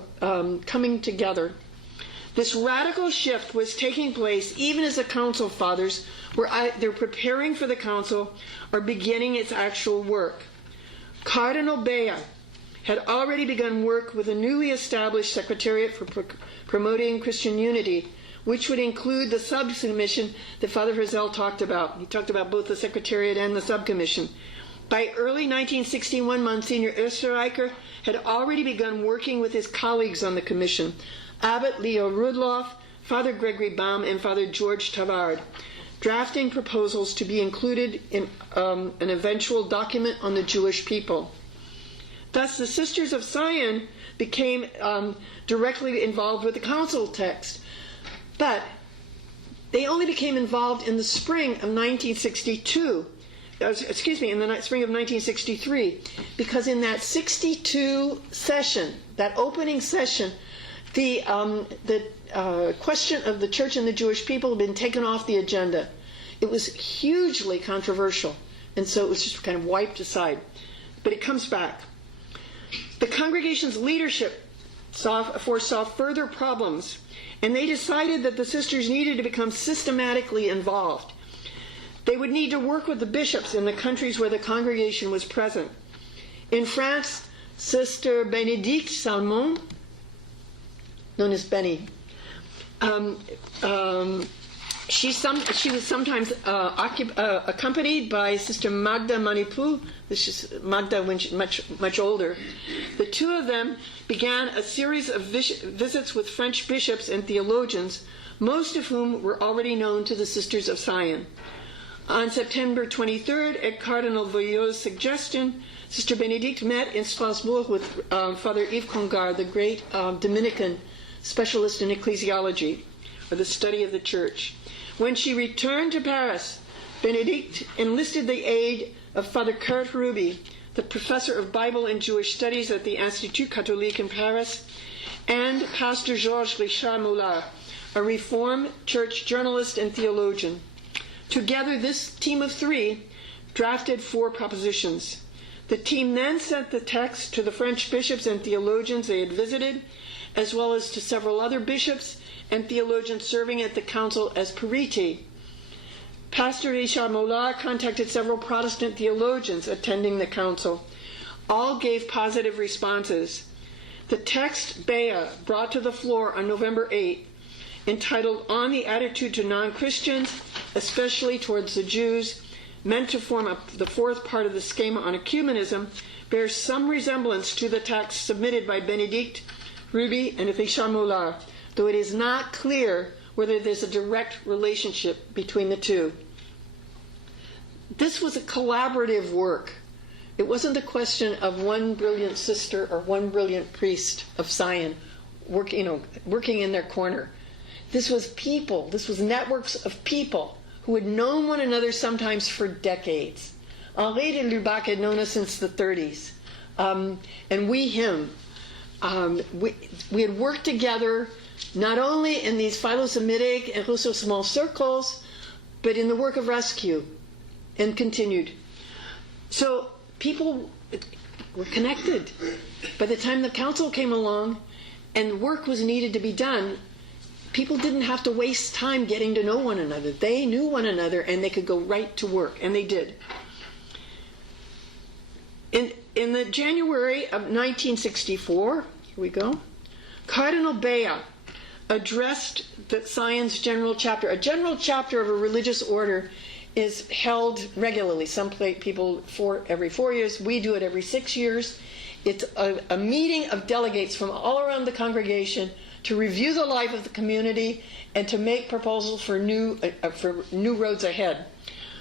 coming together. This radical shift was taking place even as the Council Fathers were either preparing for the Council or beginning its actual work. Cardinal Bea had already begun work with a newly established Secretariat for Promoting Christian Unity, which would include the subcommission that Father Frizzell talked about. He talked about both the Secretariat and the subcommission. By early 1961, Monsignor Österreicher had already begun working with his colleagues on the commission, Abbot Leo Rudloff, Father Gregory Baum, and Father George Tavard, drafting proposals to be included in an eventual document on the Jewish people. Thus, the Sisters of Sion became directly involved with the council text, but they only became involved in the spring of 1962. In the spring of 1963, because in that 62 session, that opening session, The question of the church and the Jewish people had been taken off the agenda. It was hugely controversial, and so it was just kind of wiped aside. But it comes back. The congregation's leadership foresaw further problems, and they decided that the sisters needed to become systematically involved. They would need to work with the bishops in the countries where the congregation was present. In France, Sister Bénédicte Salmon, known as Benny, she was sometimes accompanied by Sister Magda Manipu. This is Magda when she's much older. The two of them began a series of visits with French bishops and theologians, most of whom were already known to the Sisters of Sion. On September 23rd, at Cardinal Veuillot's suggestion, Sister Benedict met in Strasbourg with Father Yves Congar, the great Dominican specialist in ecclesiology, or the study of the church. When she returned to Paris, Benedict enlisted the aid of Father Kurt Ruby, the professor of Bible and Jewish studies at the Institut Catholique in Paris, and Pastor Georges Richard Moulard, a Reformed Church journalist and theologian. Together, this team of three drafted 4 propositions. The team then sent the text to the French bishops and theologians they had visited, as well as to several other bishops and theologians serving at the council as periti. Pastor Richard Moulard contacted several Protestant theologians attending the council. All gave positive responses. The text Bea brought to the floor on November 8, entitled On the Attitude to Non-Christians, especially towards the Jews, meant to form the 4th part of the schema on ecumenism, bears some resemblance to the text submitted by Benedict, Ruby, and Richard Moulard, though it is not clear whether there's a direct relationship between the two. This was a collaborative work. It wasn't a question of one brilliant sister or one brilliant priest of Sion working in their corner. This was people. This was networks of people who had known one another sometimes for decades. Henri de Lubac had known us since the 30s, and we him. We had worked together not only in these philo-Semitic and ressourcement circles, but in the work of rescue, and continued. So people were connected. By the time the council came along and work was needed to be done, people didn't have to waste time getting to know one another. They knew one another and they could go right to work, and they did. In the January of 1964, here we go, Cardinal Bea addressed the Sion's general chapter. A general chapter of a religious order is held regularly. Some people every 4 years. We do it every 6 years. It's a meeting of delegates from all around the congregation to review the life of the community and to make proposals for new roads ahead.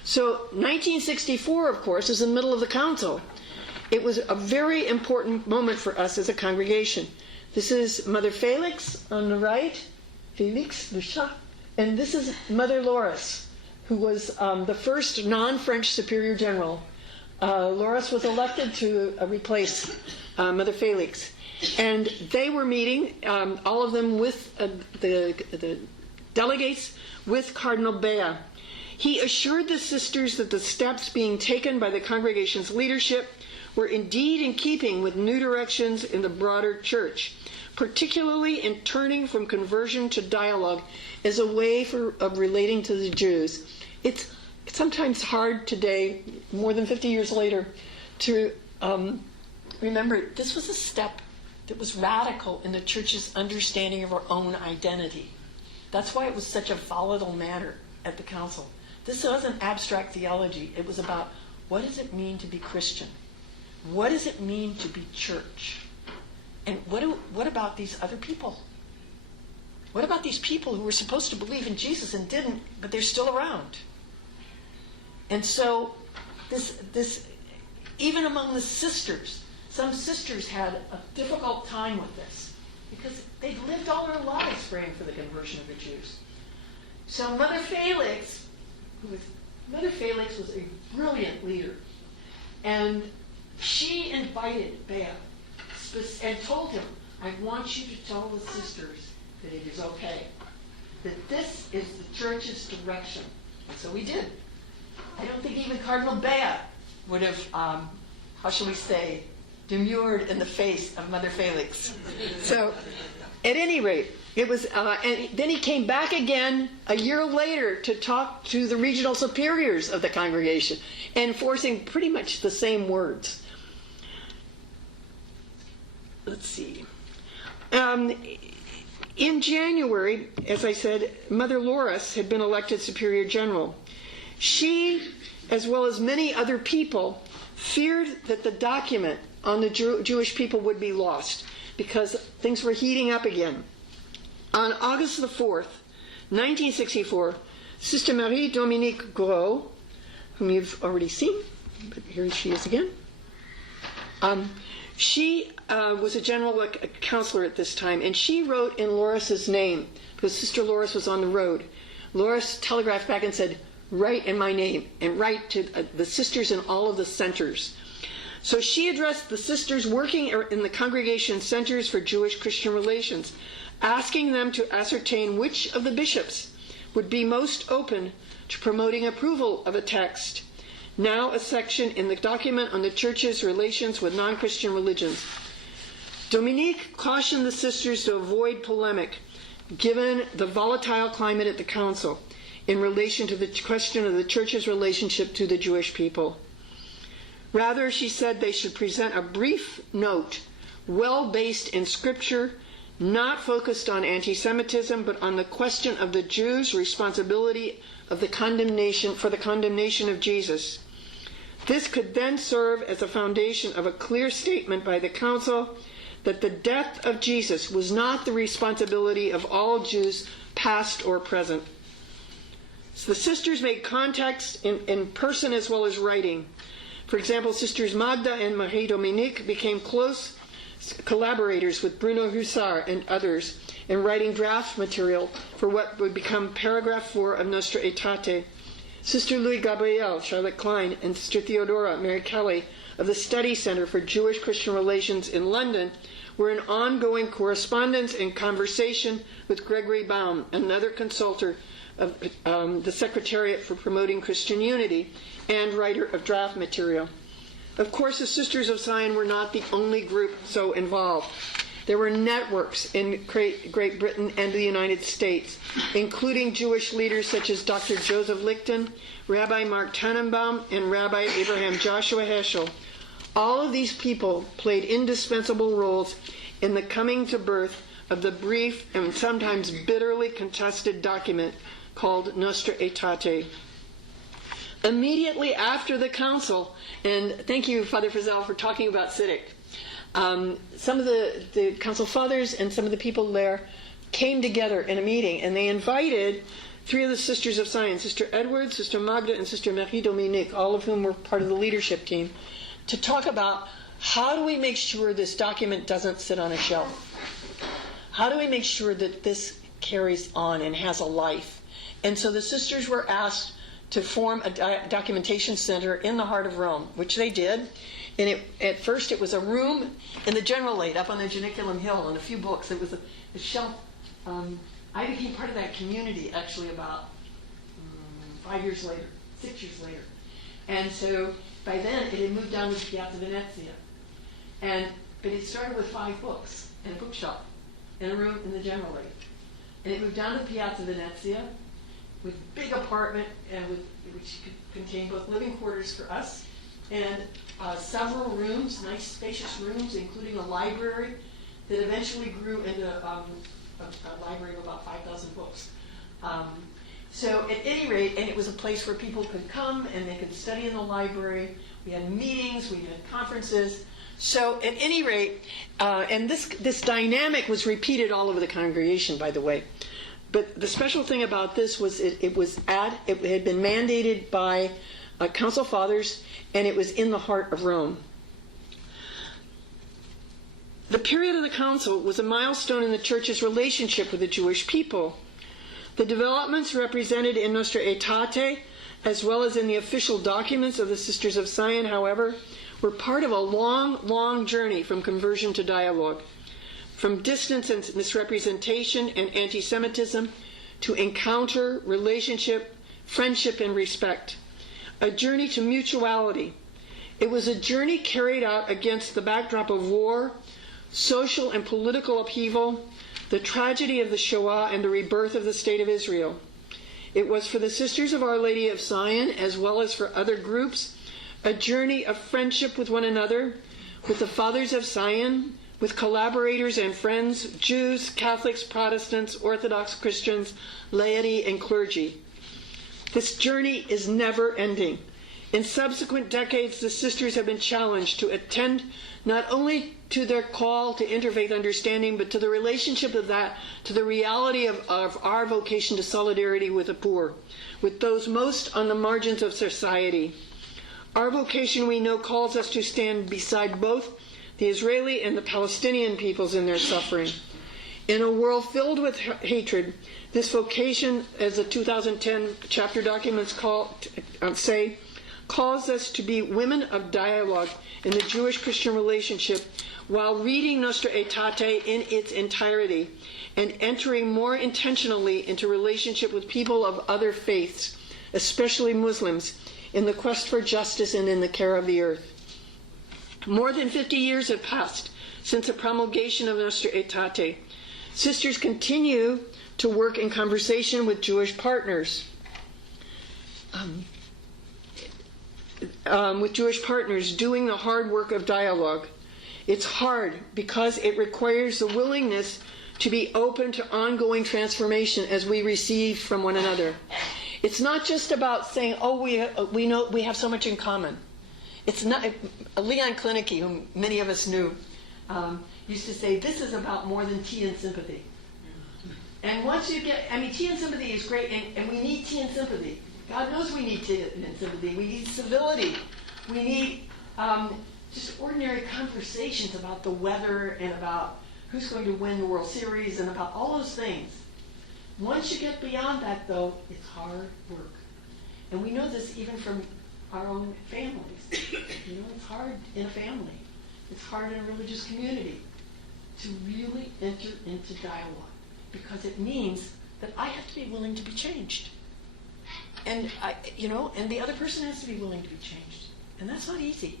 So 1964, of course, is the middle of the council. It was a very important moment for us as a congregation. This is Mother Felix on the right, Felix le Chat, and this is Mother Loris, who was the first non-French Superior General. Loris was elected to replace Mother Felix. And they were meeting, all of them with the delegates, with Cardinal Bea. He assured the sisters that the steps being taken by the congregation's leadership were indeed in keeping with new directions in the broader church, particularly in turning from conversion to dialogue as a way of relating to the Jews. It's sometimes hard today, more than 50 years later, to remember this was a step that was radical in the church's understanding of our own identity. That's why it was such a volatile matter at the council. This wasn't abstract theology. It was about, what does it mean to be Christian? What does it mean to be church? And what about these other people? What about these people who were supposed to believe in Jesus and didn't, but they're still around? And so this even among the sisters, some sisters had a difficult time with this because they'd lived all their lives praying for the conversion of the Jews. So Mother Felix was a brilliant leader, and she invited Bea and told him, I want you to tell the sisters that it is okay, that this is the church's direction. And so we did. I don't think even Cardinal Bea would have, how shall we say, demurred in the face of Mother Felix. So, at any rate, it was, and then he came back again a year later to talk to the regional superiors of the congregation, enforcing pretty much the same words. Let's see. In January, as I said, Mother Loris had been elected Superior General. She, as well as many other people, feared that the document on the Jewish people would be lost because things were heating up again. On August the 4th, 1964, Sister Marie Dominique Gros, whom you've already seen, but here she is again. She was a general counselor at this time, and she wrote in Loris's name, because Sister Loris was on the road. Loris telegraphed back and said, write in my name, and write to the sisters in all of the centers. So she addressed the sisters working in the congregation centers for Jewish-Christian relations, asking them to ascertain which of the bishops would be most open to promoting approval of a text, now a section in the document on the Church's relations with non-Christian religions. Dominique cautioned the sisters to avoid polemic, given the volatile climate at the Council, in relation to the question of the Church's relationship to the Jewish people. Rather, she said they should present a brief note, well-based in Scripture, not focused on anti-Semitism, but on the question of the Jews' responsibility of the condemnation of Jesus. This could then serve as a foundation of a clear statement by the Council that the death of Jesus was not the responsibility of all Jews, past or present. So the sisters made contacts in person as well as writing. For example, Sisters Magda and Marie Dominique became close collaborators with Bruno Hussar and others in writing draft material for what would become paragraph 4 of Nostra Aetate. Sister Louis Gabriel, Charlotte Klein, and Sister Theodora Mary Kelly of the Study Center for Jewish-Christian Relations in London were in ongoing correspondence and conversation with Gregory Baum, another consultor of the Secretariat for Promoting Christian Unity and writer of draft material. Of course, the Sisters of Sion were not the only group so involved. There were networks in Great Britain and the United States, including Jewish leaders such as Dr. Joseph Lichten, Rabbi Mark Tannenbaum, and Rabbi Abraham Joshua Heschel. All of these people played indispensable roles in the coming to birth of the brief and sometimes bitterly contested document called Nostra Aetate. Immediately after the council, and thank you, Father Frizzell, for talking about Siddiq, some of the council fathers and some of the people there came together in a meeting, and they invited 3 of the Sisters of Sion, Sister Edwards, Sister Magda, and Sister Marie Dominique, all of whom were part of the leadership team, to talk about how do we make sure this document doesn't sit on a shelf? How do we make sure that this carries on and has a life? And so the sisters were asked to form a documentation center in the heart of Rome, which they did. And at first it was a room in the General Aid up on the Janiculum Hill and a few books. It was a shelf. I became part of that community actually about 6 years later. And so by then it had moved down to Piazza Venezia. But it started with 5 books and a bookshop and a room in the General Aid. And it moved down to Piazza Venezia with a big apartment which could contain both living quarters for us and several rooms, nice spacious rooms, including a library that eventually grew into a library of about 5,000 books. So at any rate, and it was a place where people could come and they could study in the library. We had meetings, we had conferences. So at any rate, and this dynamic was repeated all over the congregation, by the way. But the special thing about this was it had been mandated by council fathers, and it was in the heart of Rome. The period of the council was a milestone in the Church's relationship with the Jewish people. The developments represented in Nostra Aetate, as well as in the official documents of the Sisters of Sion, however, were part of a long, long journey from conversion to dialogue. from distance and misrepresentation and anti-Semitism to encounter, relationship, friendship, and respect. A journey to mutuality. It was a journey carried out against the backdrop of war, social and political upheaval, the tragedy of the Shoah, and the rebirth of the State of Israel. It was for the Sisters of Our Lady of Sion, as well as for other groups, a journey of friendship with one another, with the Fathers of Sion, with collaborators and friends, Jews, Catholics, Protestants, Orthodox Christians, laity, and clergy. This journey is never ending. In subsequent decades, the sisters have been challenged to attend not only to their call to interfaith understanding, but to the relationship of that, to the reality of our vocation to solidarity with the poor, with those most on the margins of society. Our vocation, we know, calls us to stand beside both the Israeli and the Palestinian peoples in their suffering. In a world filled with hatred, this vocation, as the 2010 chapter documents say, calls us to be women of dialogue in the Jewish-Christian relationship while reading Nostra Aetate in its entirety and entering more intentionally into relationship with people of other faiths, especially Muslims, in the quest for justice and in the care of the earth. More than 50 years have passed since the promulgation of Nostra Aetate. Sisters continue to work in conversation with Jewish partners. Doing the hard work of dialogue. It's hard because it requires the willingness to be open to ongoing transformation as we receive from one another. It's not just about saying, oh, we know we have so much in common. It's not. Leon Klinicki, whom many of us knew, used to say, this is about more than tea and sympathy. And once you get, tea and sympathy is great, and we need tea and sympathy. God knows we need tea and sympathy. We need civility. We need just ordinary conversations about the weather and about who's going to win the World Series and about all those things. Once you get beyond that, though, it's hard work. And we know this even from our own families. It's hard in a family. It's hard in a religious community to really enter into dialogue, because it means that I have to be willing to be changed. And and the other person has to be willing to be changed. And that's not easy.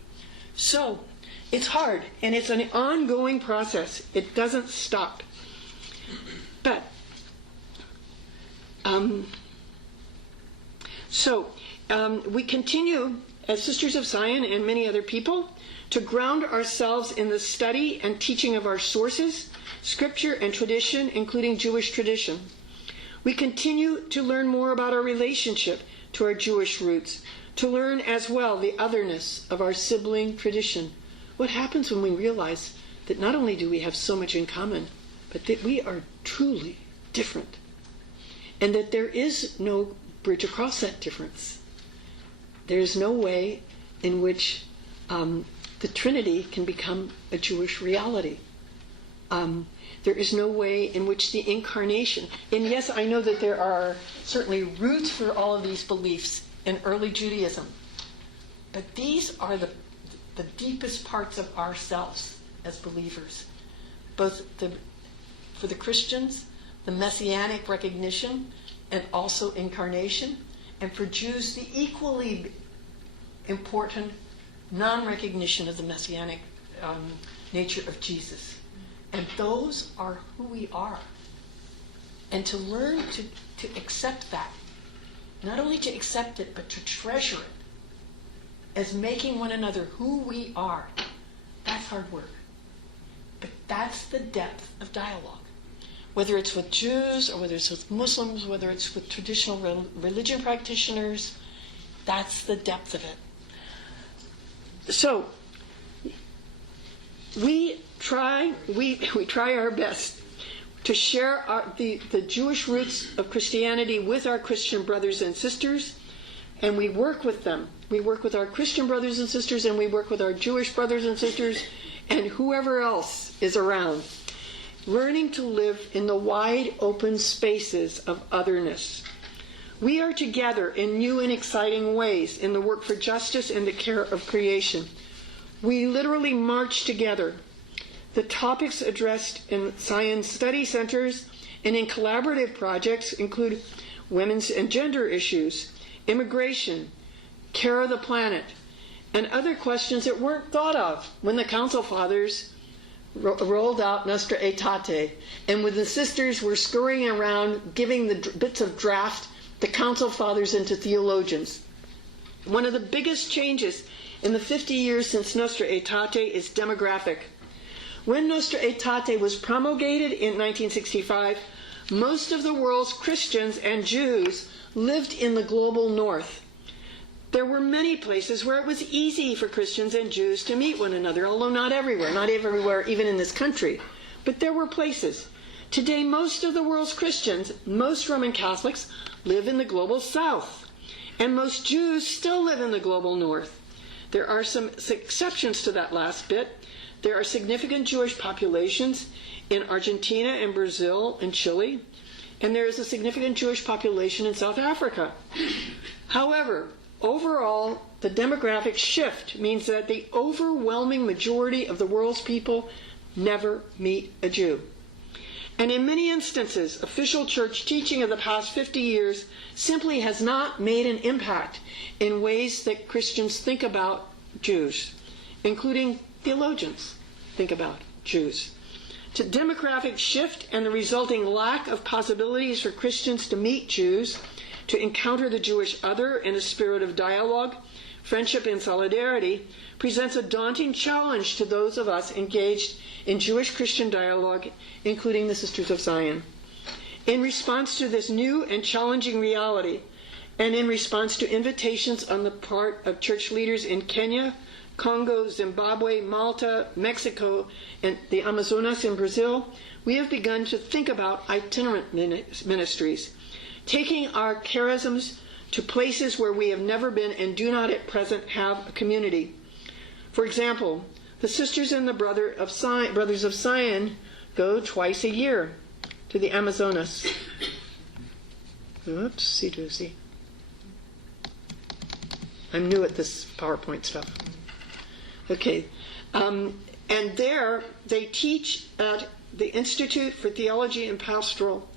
So it's hard, and it's an ongoing process. It doesn't stop. But we continue as Sisters of Sion and many other people to ground ourselves in the study and teaching of our sources, scripture and tradition, including Jewish tradition. We continue to learn more about our relationship to our Jewish roots, to learn as well the otherness of our sibling tradition. What happens when we realize that not only do we have so much in common, but that we are truly different, and that there is no bridge across that difference. There is no way in which the Trinity can become a Jewish reality. There is no way in which the incarnation, and yes, I know that there are certainly roots for all of these beliefs in early Judaism, but these are the deepest parts of ourselves as believers. Both for the Christians, the messianic recognition, and also incarnation, and for Jews, the equally important non-recognition of the messianic nature of Jesus. And those are who we are. And to learn to accept that, not only to accept it, but to treasure it as making one another who we are, that's hard work. But that's the depth of dialogue. Whether it's with Jews or whether it's with Muslims, whether it's with traditional religion practitioners, that's the depth of it. So, we try our best to share the Jewish roots of Christianity with our Christian brothers and sisters, and we work with them. We work with our Christian brothers and sisters, and we work with our Jewish brothers and sisters, and whoever else is around, learning to live in the wide open spaces of otherness. We are together in new and exciting ways in the work for justice and the care of creation. We literally march together. The topics addressed in Sion study centers and in collaborative projects include women's and gender issues, immigration, care of the planet, and other questions that weren't thought of when the Council Fathers rolled out Nostra Aetate, and when the sisters were scurrying around giving the bits of draft the Council Fathers into theologians. One of the biggest changes in the 50 years since Nostra Aetate is demographic. When Nostra Aetate was promulgated in 1965, most of the world's Christians and Jews lived in the global north. There were many places where it was easy for Christians and Jews to meet one another, although not everywhere, even in this country. But there were places. Today, most of the world's Christians, most Roman Catholics, live in the global south, and most Jews still live in the global north. There are some exceptions to that last bit. There are significant Jewish populations in Argentina and Brazil and Chile, and there is a significant Jewish population in South Africa. However, overall, the demographic shift means that the overwhelming majority of the world's people never meet a Jew. And in many instances, official church teaching of the past 50 years simply has not made an impact in ways that Christians think about Jews, including theologians think about Jews. To demographic shift and the resulting lack of possibilities for Christians to meet Jews, to encounter the Jewish other in a spirit of dialogue, friendship, and solidarity, presents a daunting challenge to those of us engaged in Jewish-Christian dialogue, including the Sisters of Sion. In response to this new and challenging reality, and in response to invitations on the part of church leaders in Kenya, Congo, Zimbabwe, Malta, Mexico, and the Amazonas in Brazil, we have begun to think about itinerant ministries, taking our charisms to places where we have never been and do not at present have a community. For example, the Sisters and the Brothers of Sion go twice a year to the Amazonas. Oopsie-doosey. I'm new at this PowerPoint stuff. Okay. And there they teach at the Institute for Theology and Pastoral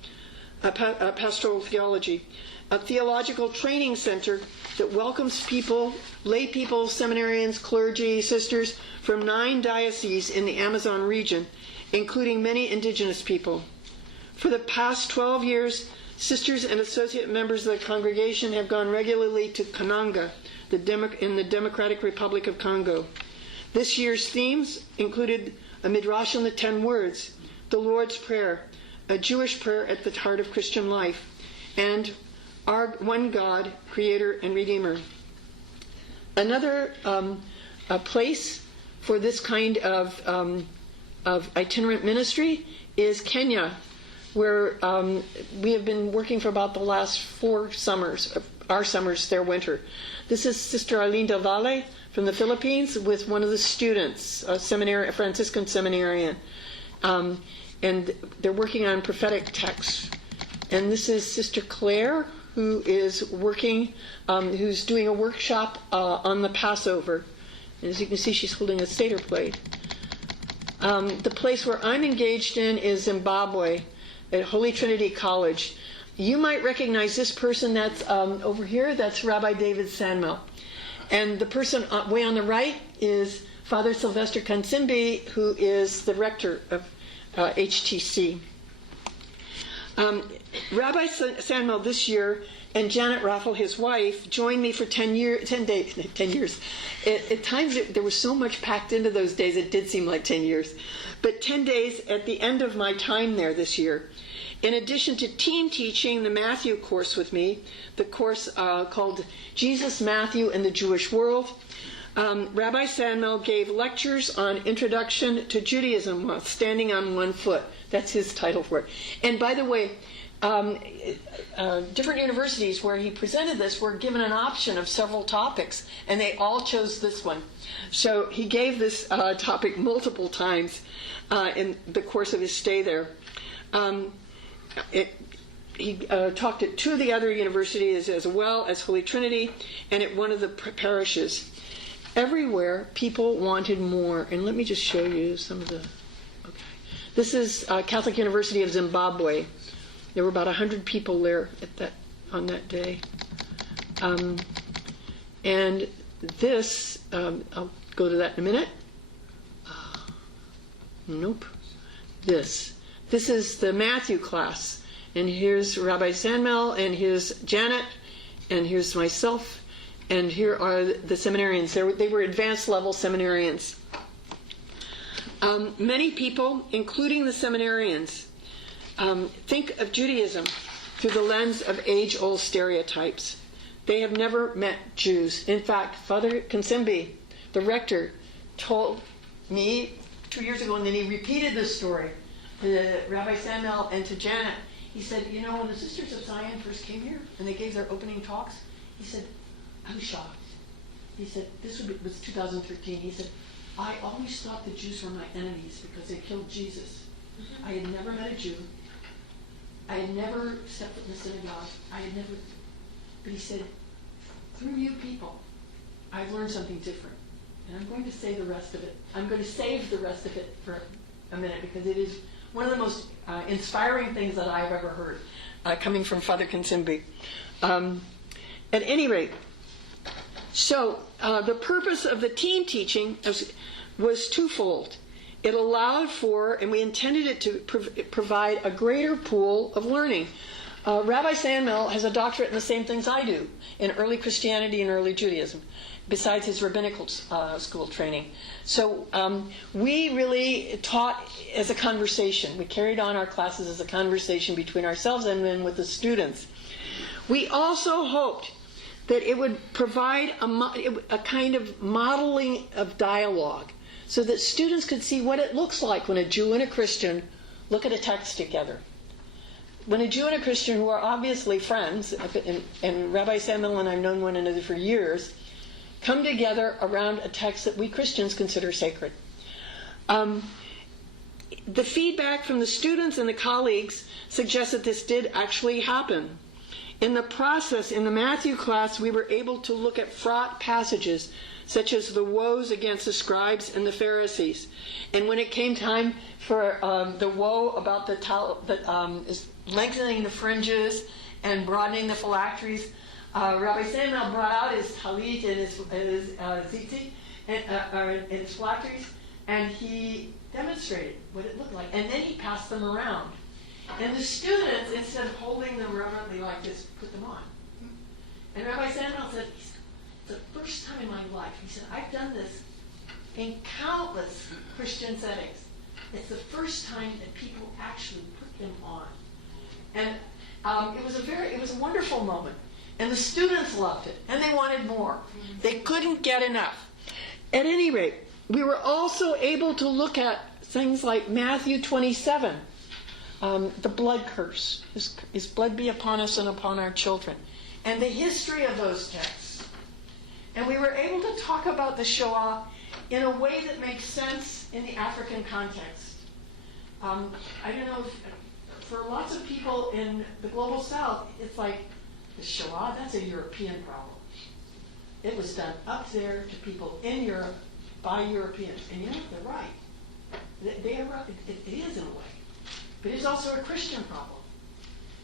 Theology, a theological training center that welcomes people, lay people, seminarians, clergy, sisters from 9 dioceses in the Amazon region, including many indigenous people. For the past 12 years, sisters and associate members of the congregation have gone regularly to Kananga, in the Democratic Republic of Congo. This year's themes included a midrash on the 10 words, the Lord's Prayer, a Jewish prayer at the heart of Christian life, and our one God, Creator and Redeemer. Another place for this kind of itinerant ministry is Kenya, where we have been working for about the last 4 summers, our summers, their winter. This is Sister Arlinda Valle from the Philippines with one of the students, a Franciscan seminarian. And they're working on prophetic texts. And this is Sister Claire, who is working, who's doing a workshop on the Passover. And as you can see, she's holding a Seder plate. The place where I'm engaged in is Zimbabwe at Holy Trinity College. You might recognize this person that's over here. That's Rabbi David Sanmel. And the person way on the right is Father Sylvester Kansimbi, who is the rector of HTC. Rabbi Sanmel this year and Janet Raffel, his wife, joined me for 10 years. At times there was so much packed into those days, it did seem like 10 years. But 10 days at the end of my time there this year. In addition to team teaching the Matthew course with me, the course called Jesus, Matthew, and the Jewish World, Rabbi Sanmel gave lectures on Introduction to Judaism while standing on one foot. That's his title for it. And by the way, different universities where he presented this were given an option of several topics, and they all chose this one. So he gave this topic multiple times in the course of his stay there. He talked at 2 of the other universities as well as Holy Trinity and at one of the parishes. Everywhere, people wanted more. And let me just show you some of the This is Catholic University of Zimbabwe. There were about 100 people there on that day. And this, I'll go to that in a minute. Nope. This is the Matthew class. And here's Rabbi Sandmel, and here's Janet, and here's myself, and here are the seminarians. They were advanced level seminarians. Many people, including the seminarians, think of Judaism through the lens of age-old stereotypes. They have never met Jews. In fact, Father Kansimbi, the rector, told me 2 years ago, and then he repeated this story to Rabbi Samuel and to Janet. He said, you know, when the Sisters of Sion first came here and they gave their opening talks, he said, I was shocked. He said, was 2013. He said, I always thought the Jews were my enemies because they killed Jesus. I had never met a Jew. I had never stepped foot in the synagogue. But he said, through you people, I've learned something different. And I'm going to say the rest of it. I'm going to save the rest of it for a minute because it is one of the most inspiring things that I've ever heard coming from Father Kansimbi. At any rate, so the purpose of the team teaching was twofold. It allowed for, and we intended it to provide a greater pool of learning. Rabbi Sandmel has a doctorate in the same things I do, in early Christianity and early Judaism, besides his rabbinical school training. So we really taught as a conversation. We carried on our classes as a conversation between ourselves and then with the students. We also hoped that it would provide a kind of modeling of dialogue so that students could see what it looks like when a Jew and a Christian look at a text together. When a Jew and a Christian, who are obviously friends, and Rabbi Samuel and I have known one another for years, come together around a text that we Christians consider sacred. The feedback from the students and the colleagues suggests that this did actually happen. In the process, in the Matthew class, we were able to look at fraught passages, such as the woes against the scribes and the Pharisees. And when it came time for the woe about lengthening the fringes and broadening the phylacteries, Rabbi Samuel brought out his talit and his tzitzit and his phylacteries, and he demonstrated what it looked like. And then he passed them around. And the students, instead of holding them reverently like this, put them on. And Rabbi Samuel said, it's the first time in my life, he said, I've done this in countless Christian settings. It's the first time that people actually put them on. And it was a wonderful moment. And the students loved it, and they wanted more. They couldn't get enough. At any rate, we were also able to look at things like Matthew 27, the blood curse. His blood be upon us and upon our children. And the history of those texts. And we were able to talk about the Shoah in a way that makes sense in the African context. I don't know, for lots of people in the global south, it's like, the Shoah, that's a European problem. It was done up there to people in Europe by Europeans. And you know, they're right. They are right. It is in a way. But it's also a Christian problem.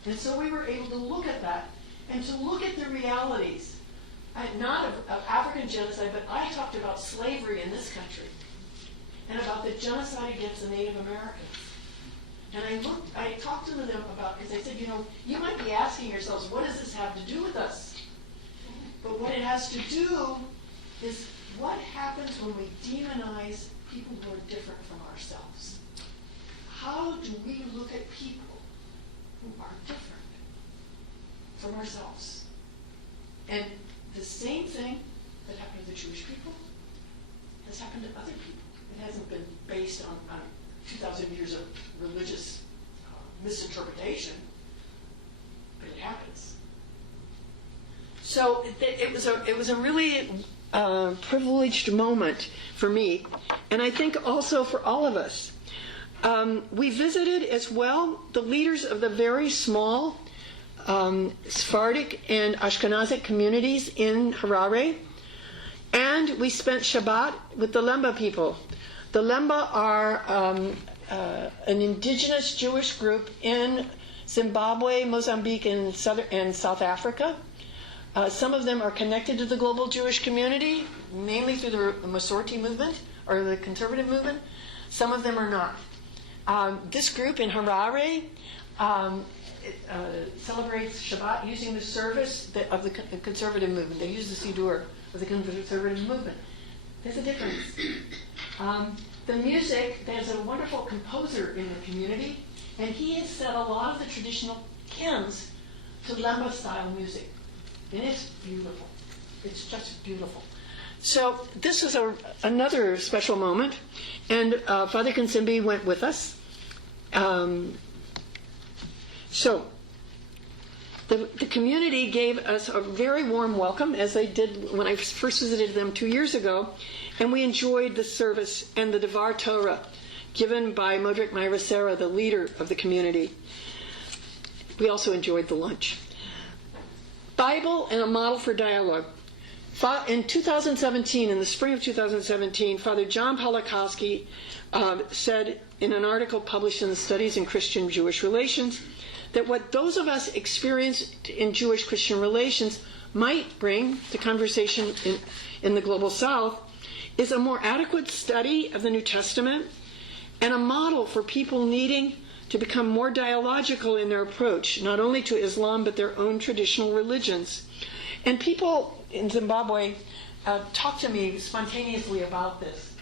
And so we were able to look at that and to look at the realities, not of African genocide, but I talked about slavery in this country and about the genocide against the Native Americans. And I talked to them about, because I said, you know, you might be asking yourselves, what does this have to do with us? But what it has to do is what happens when we demonize people who are different from ourselves. How do we look at people who are different from ourselves? And the same thing that happened to the Jewish people has happened to other people. It hasn't been based on 2,000 years of religious misinterpretation, but it happens. So it was a really privileged moment for me, and I think also for all of us. We visited as well the leaders of the very small Sephardic and Ashkenazic communities in Harare, and we spent Shabbat with the Lemba people. The Lemba are an indigenous Jewish group in Zimbabwe, Mozambique, and South Africa. Some of them are connected to the global Jewish community, mainly through the Masorti movement or the conservative movement. Some of them are not. This group in Harare celebrates Shabbat using the service of the conservative movement. They use the Siddur of the conservative movement. There's a difference. The music, there's a wonderful composer in the community, and he has set a lot of the traditional hymns to Lemba style music. And it's beautiful. It's just beautiful. So this is another special moment, and Father Kansimbi went with us. So the community gave us a very warm welcome, as they did when I first visited them 2 years ago, and we enjoyed the service and the Devar Torah given by Modric Myra Sarah, the leader of the community. We also enjoyed the lunch. Bible and a model for dialogue. In 2017, in the spring of 2017, Father John Polakowski said in an article published in the Studies in Christian-Jewish Relations that what those of us experienced in Jewish-Christian relations might bring to conversation in the Global South is a more adequate study of the New Testament and a model for people needing to become more dialogical in their approach, not only to Islam, but their own traditional religions. And people in Zimbabwe talked to me spontaneously about this.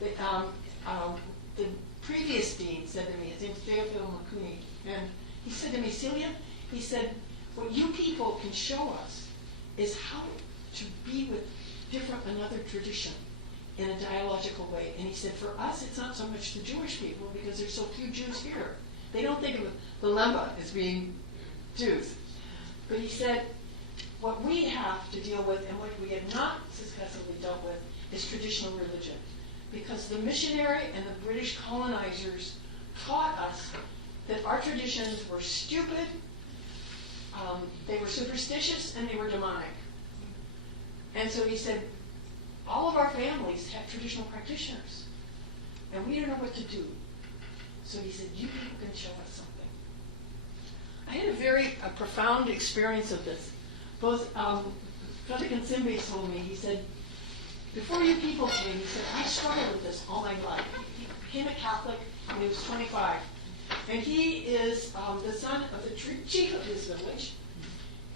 The previous dean said to me, his name is Theophil Makuni, and he said to me, Celia, he said, what you people can show us is how to be with another tradition in a dialogical way. And he said, for us, it's not so much the Jewish people, because there's so few Jews here. They don't think of the Lemba as being Jews. But he said, what we have to deal with, and what we have not successfully dealt with, is traditional religion. Because the missionary and the British colonizers taught us that our traditions were stupid, they were superstitious, and they were demonic. And so he said, all of our families have traditional practitioners, and we don't know what to do. So he said, you people can show us something. I had a very profound experience of this. Both Father Kansimbi told me, he said, before you people came, he said, I struggled with this all my life. He became a Catholic when he was 25. And he is the son of the chief of his village.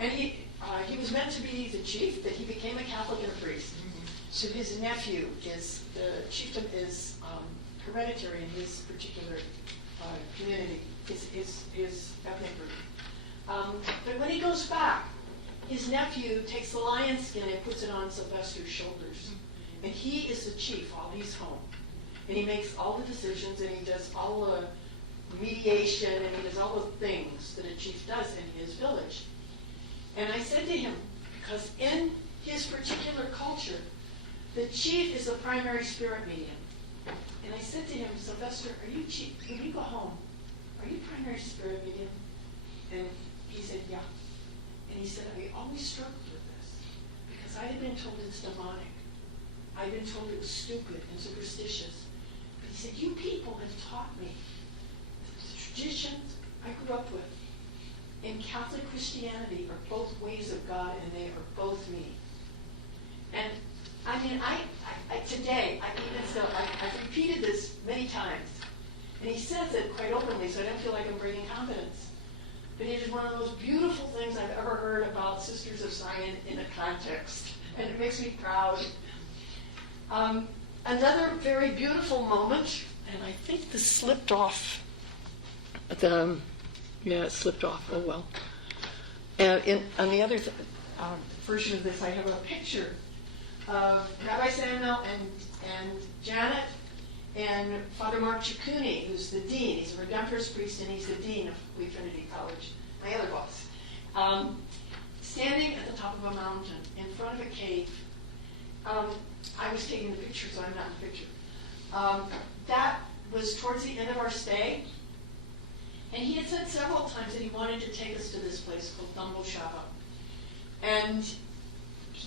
And he was meant to be the chief, but he became a Catholic and a priest. So his nephew is, the chiefdom is hereditary in his particular community, his ethnic group. But when he goes back, his nephew takes the lion skin and puts it on Sylvester's shoulders. And he is the chief while he's home. And he makes all the decisions, and he does all the mediation, and he does all the things that a chief does in his village. And I said to him, because in his particular culture, the chief is the primary spirit medium. And I said to him, Sylvester, are you chief? When you go home, are you primary spirit medium? And he said, yeah. And he said, I always struggled with this because I had been told it's demonic. I had been told it was stupid and superstitious. But he said, you people have taught me that the traditions I grew up with in Catholic Christianity are both ways of God, and they are both me. And I mean, today, I've repeated this many times, and he says it quite openly, so I don't feel like I'm breaking confidence. But it is one of the most beautiful things I've ever heard about Sisters of Sion in a context, and it makes me proud. Another very beautiful moment, and I think this slipped off. It slipped off. Oh well. And on the other version of this, I have a picture of Rabbi Samuel and Janet and Father Mark Chikuni, who's the dean. He's a Redemptorist priest, and he's the dean of Holy Trinity College, my other boss. Standing at the top of a mountain in front of a cave. I was taking the picture, so I'm not in the picture. That was towards the end of our stay. And he had said several times that he wanted to take us to this place called Dumbo Shava.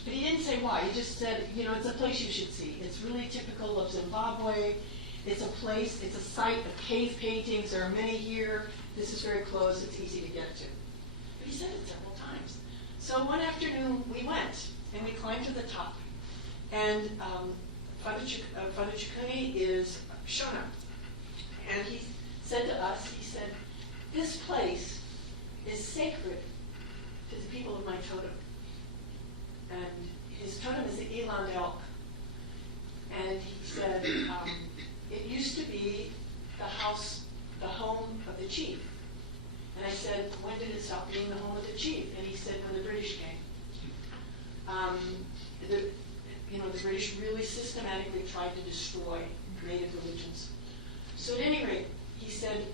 But he didn't say why. He just said, it's a place you should see. It's really typical of Zimbabwe. It's a place, it's a site of cave paintings. There are many here. This is very close. It's easy to get to. But he said it several times. So one afternoon we went and we climbed to the top. And Father Chikuni is Shoah. And he said to us, he said, this place is sacred to the people of my totem. And his totem is the eland elk. And he said, it used to be the house, the home of the chief. And I said, when did it stop being the home of the chief? And he said, when the British came. The British really systematically tried to destroy native religions. So at any rate, he said,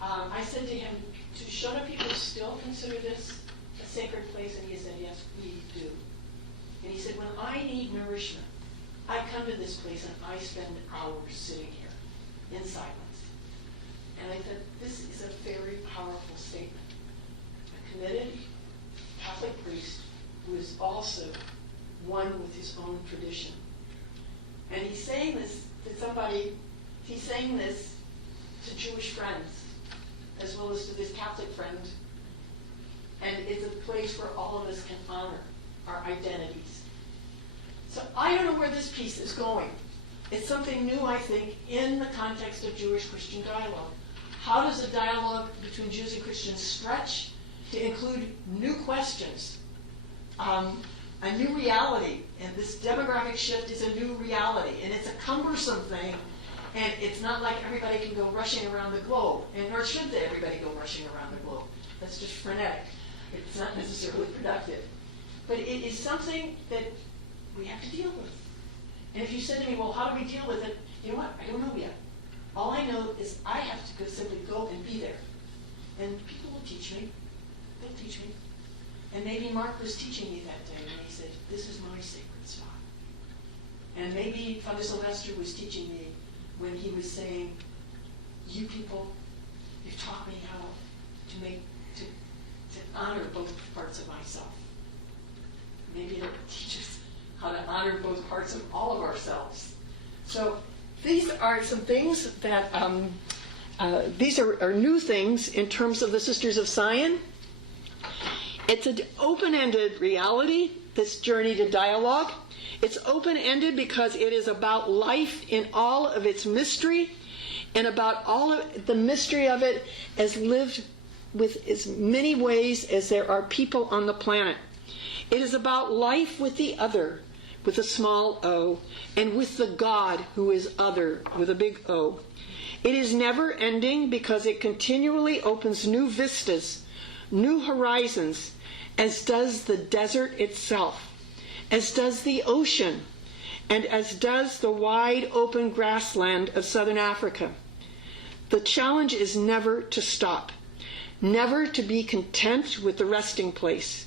I said to him, do Shoah people still consider this a sacred place? And he said, yes, we do. And he said, when I need nourishment, I come to this place and I spend hours sitting here in silence. And I thought, this is a very powerful statement. A committed Catholic priest who is also one with his own tradition. And he's saying this to somebody, he's saying this to Jewish friends, as well as to this Catholic friend. And it's a place where all of us can honor our identities. So I don't know where this piece is going. It's something new, I think, in the context of Jewish-Christian dialogue. How does a dialogue between Jews and Christians stretch to include new questions, a new reality? And this demographic shift is a new reality, and it's a cumbersome thing, and it's not like everybody can go rushing around the globe, and nor should everybody go rushing around the globe. That's just frenetic. It's not necessarily productive. But it is something that we have to deal with. And if you said to me, well, how do we deal with it? You know what? I don't know yet. All I know is I have to simply go and be there. And people will teach me. They'll teach me. And maybe Mark was teaching me that day, and he said, this is my sacred spot. And maybe Father Sylvester was teaching me when he was saying, you people, you've taught me how to honor both parts of myself. Maybe it'll teach us how to honor both parts of all of ourselves. So these are some things that, these are new things in terms of the Sisters of Sion. It's an open-ended reality, this journey to dialogue. It's open-ended because it is about life in all of its mystery and about all of the mystery of it as lived with as many ways as there are people on the planet. It is about life with the other, with a small o, and with the God who is other, with a big O. It is never ending because it continually opens new vistas, new horizons, as does the desert itself, as does the ocean, and as does the wide open grassland of southern Africa. The challenge is never to stop, never to be content with the resting place.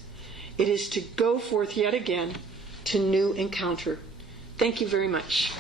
It is to go forth yet again to new encounter. Thank you very much.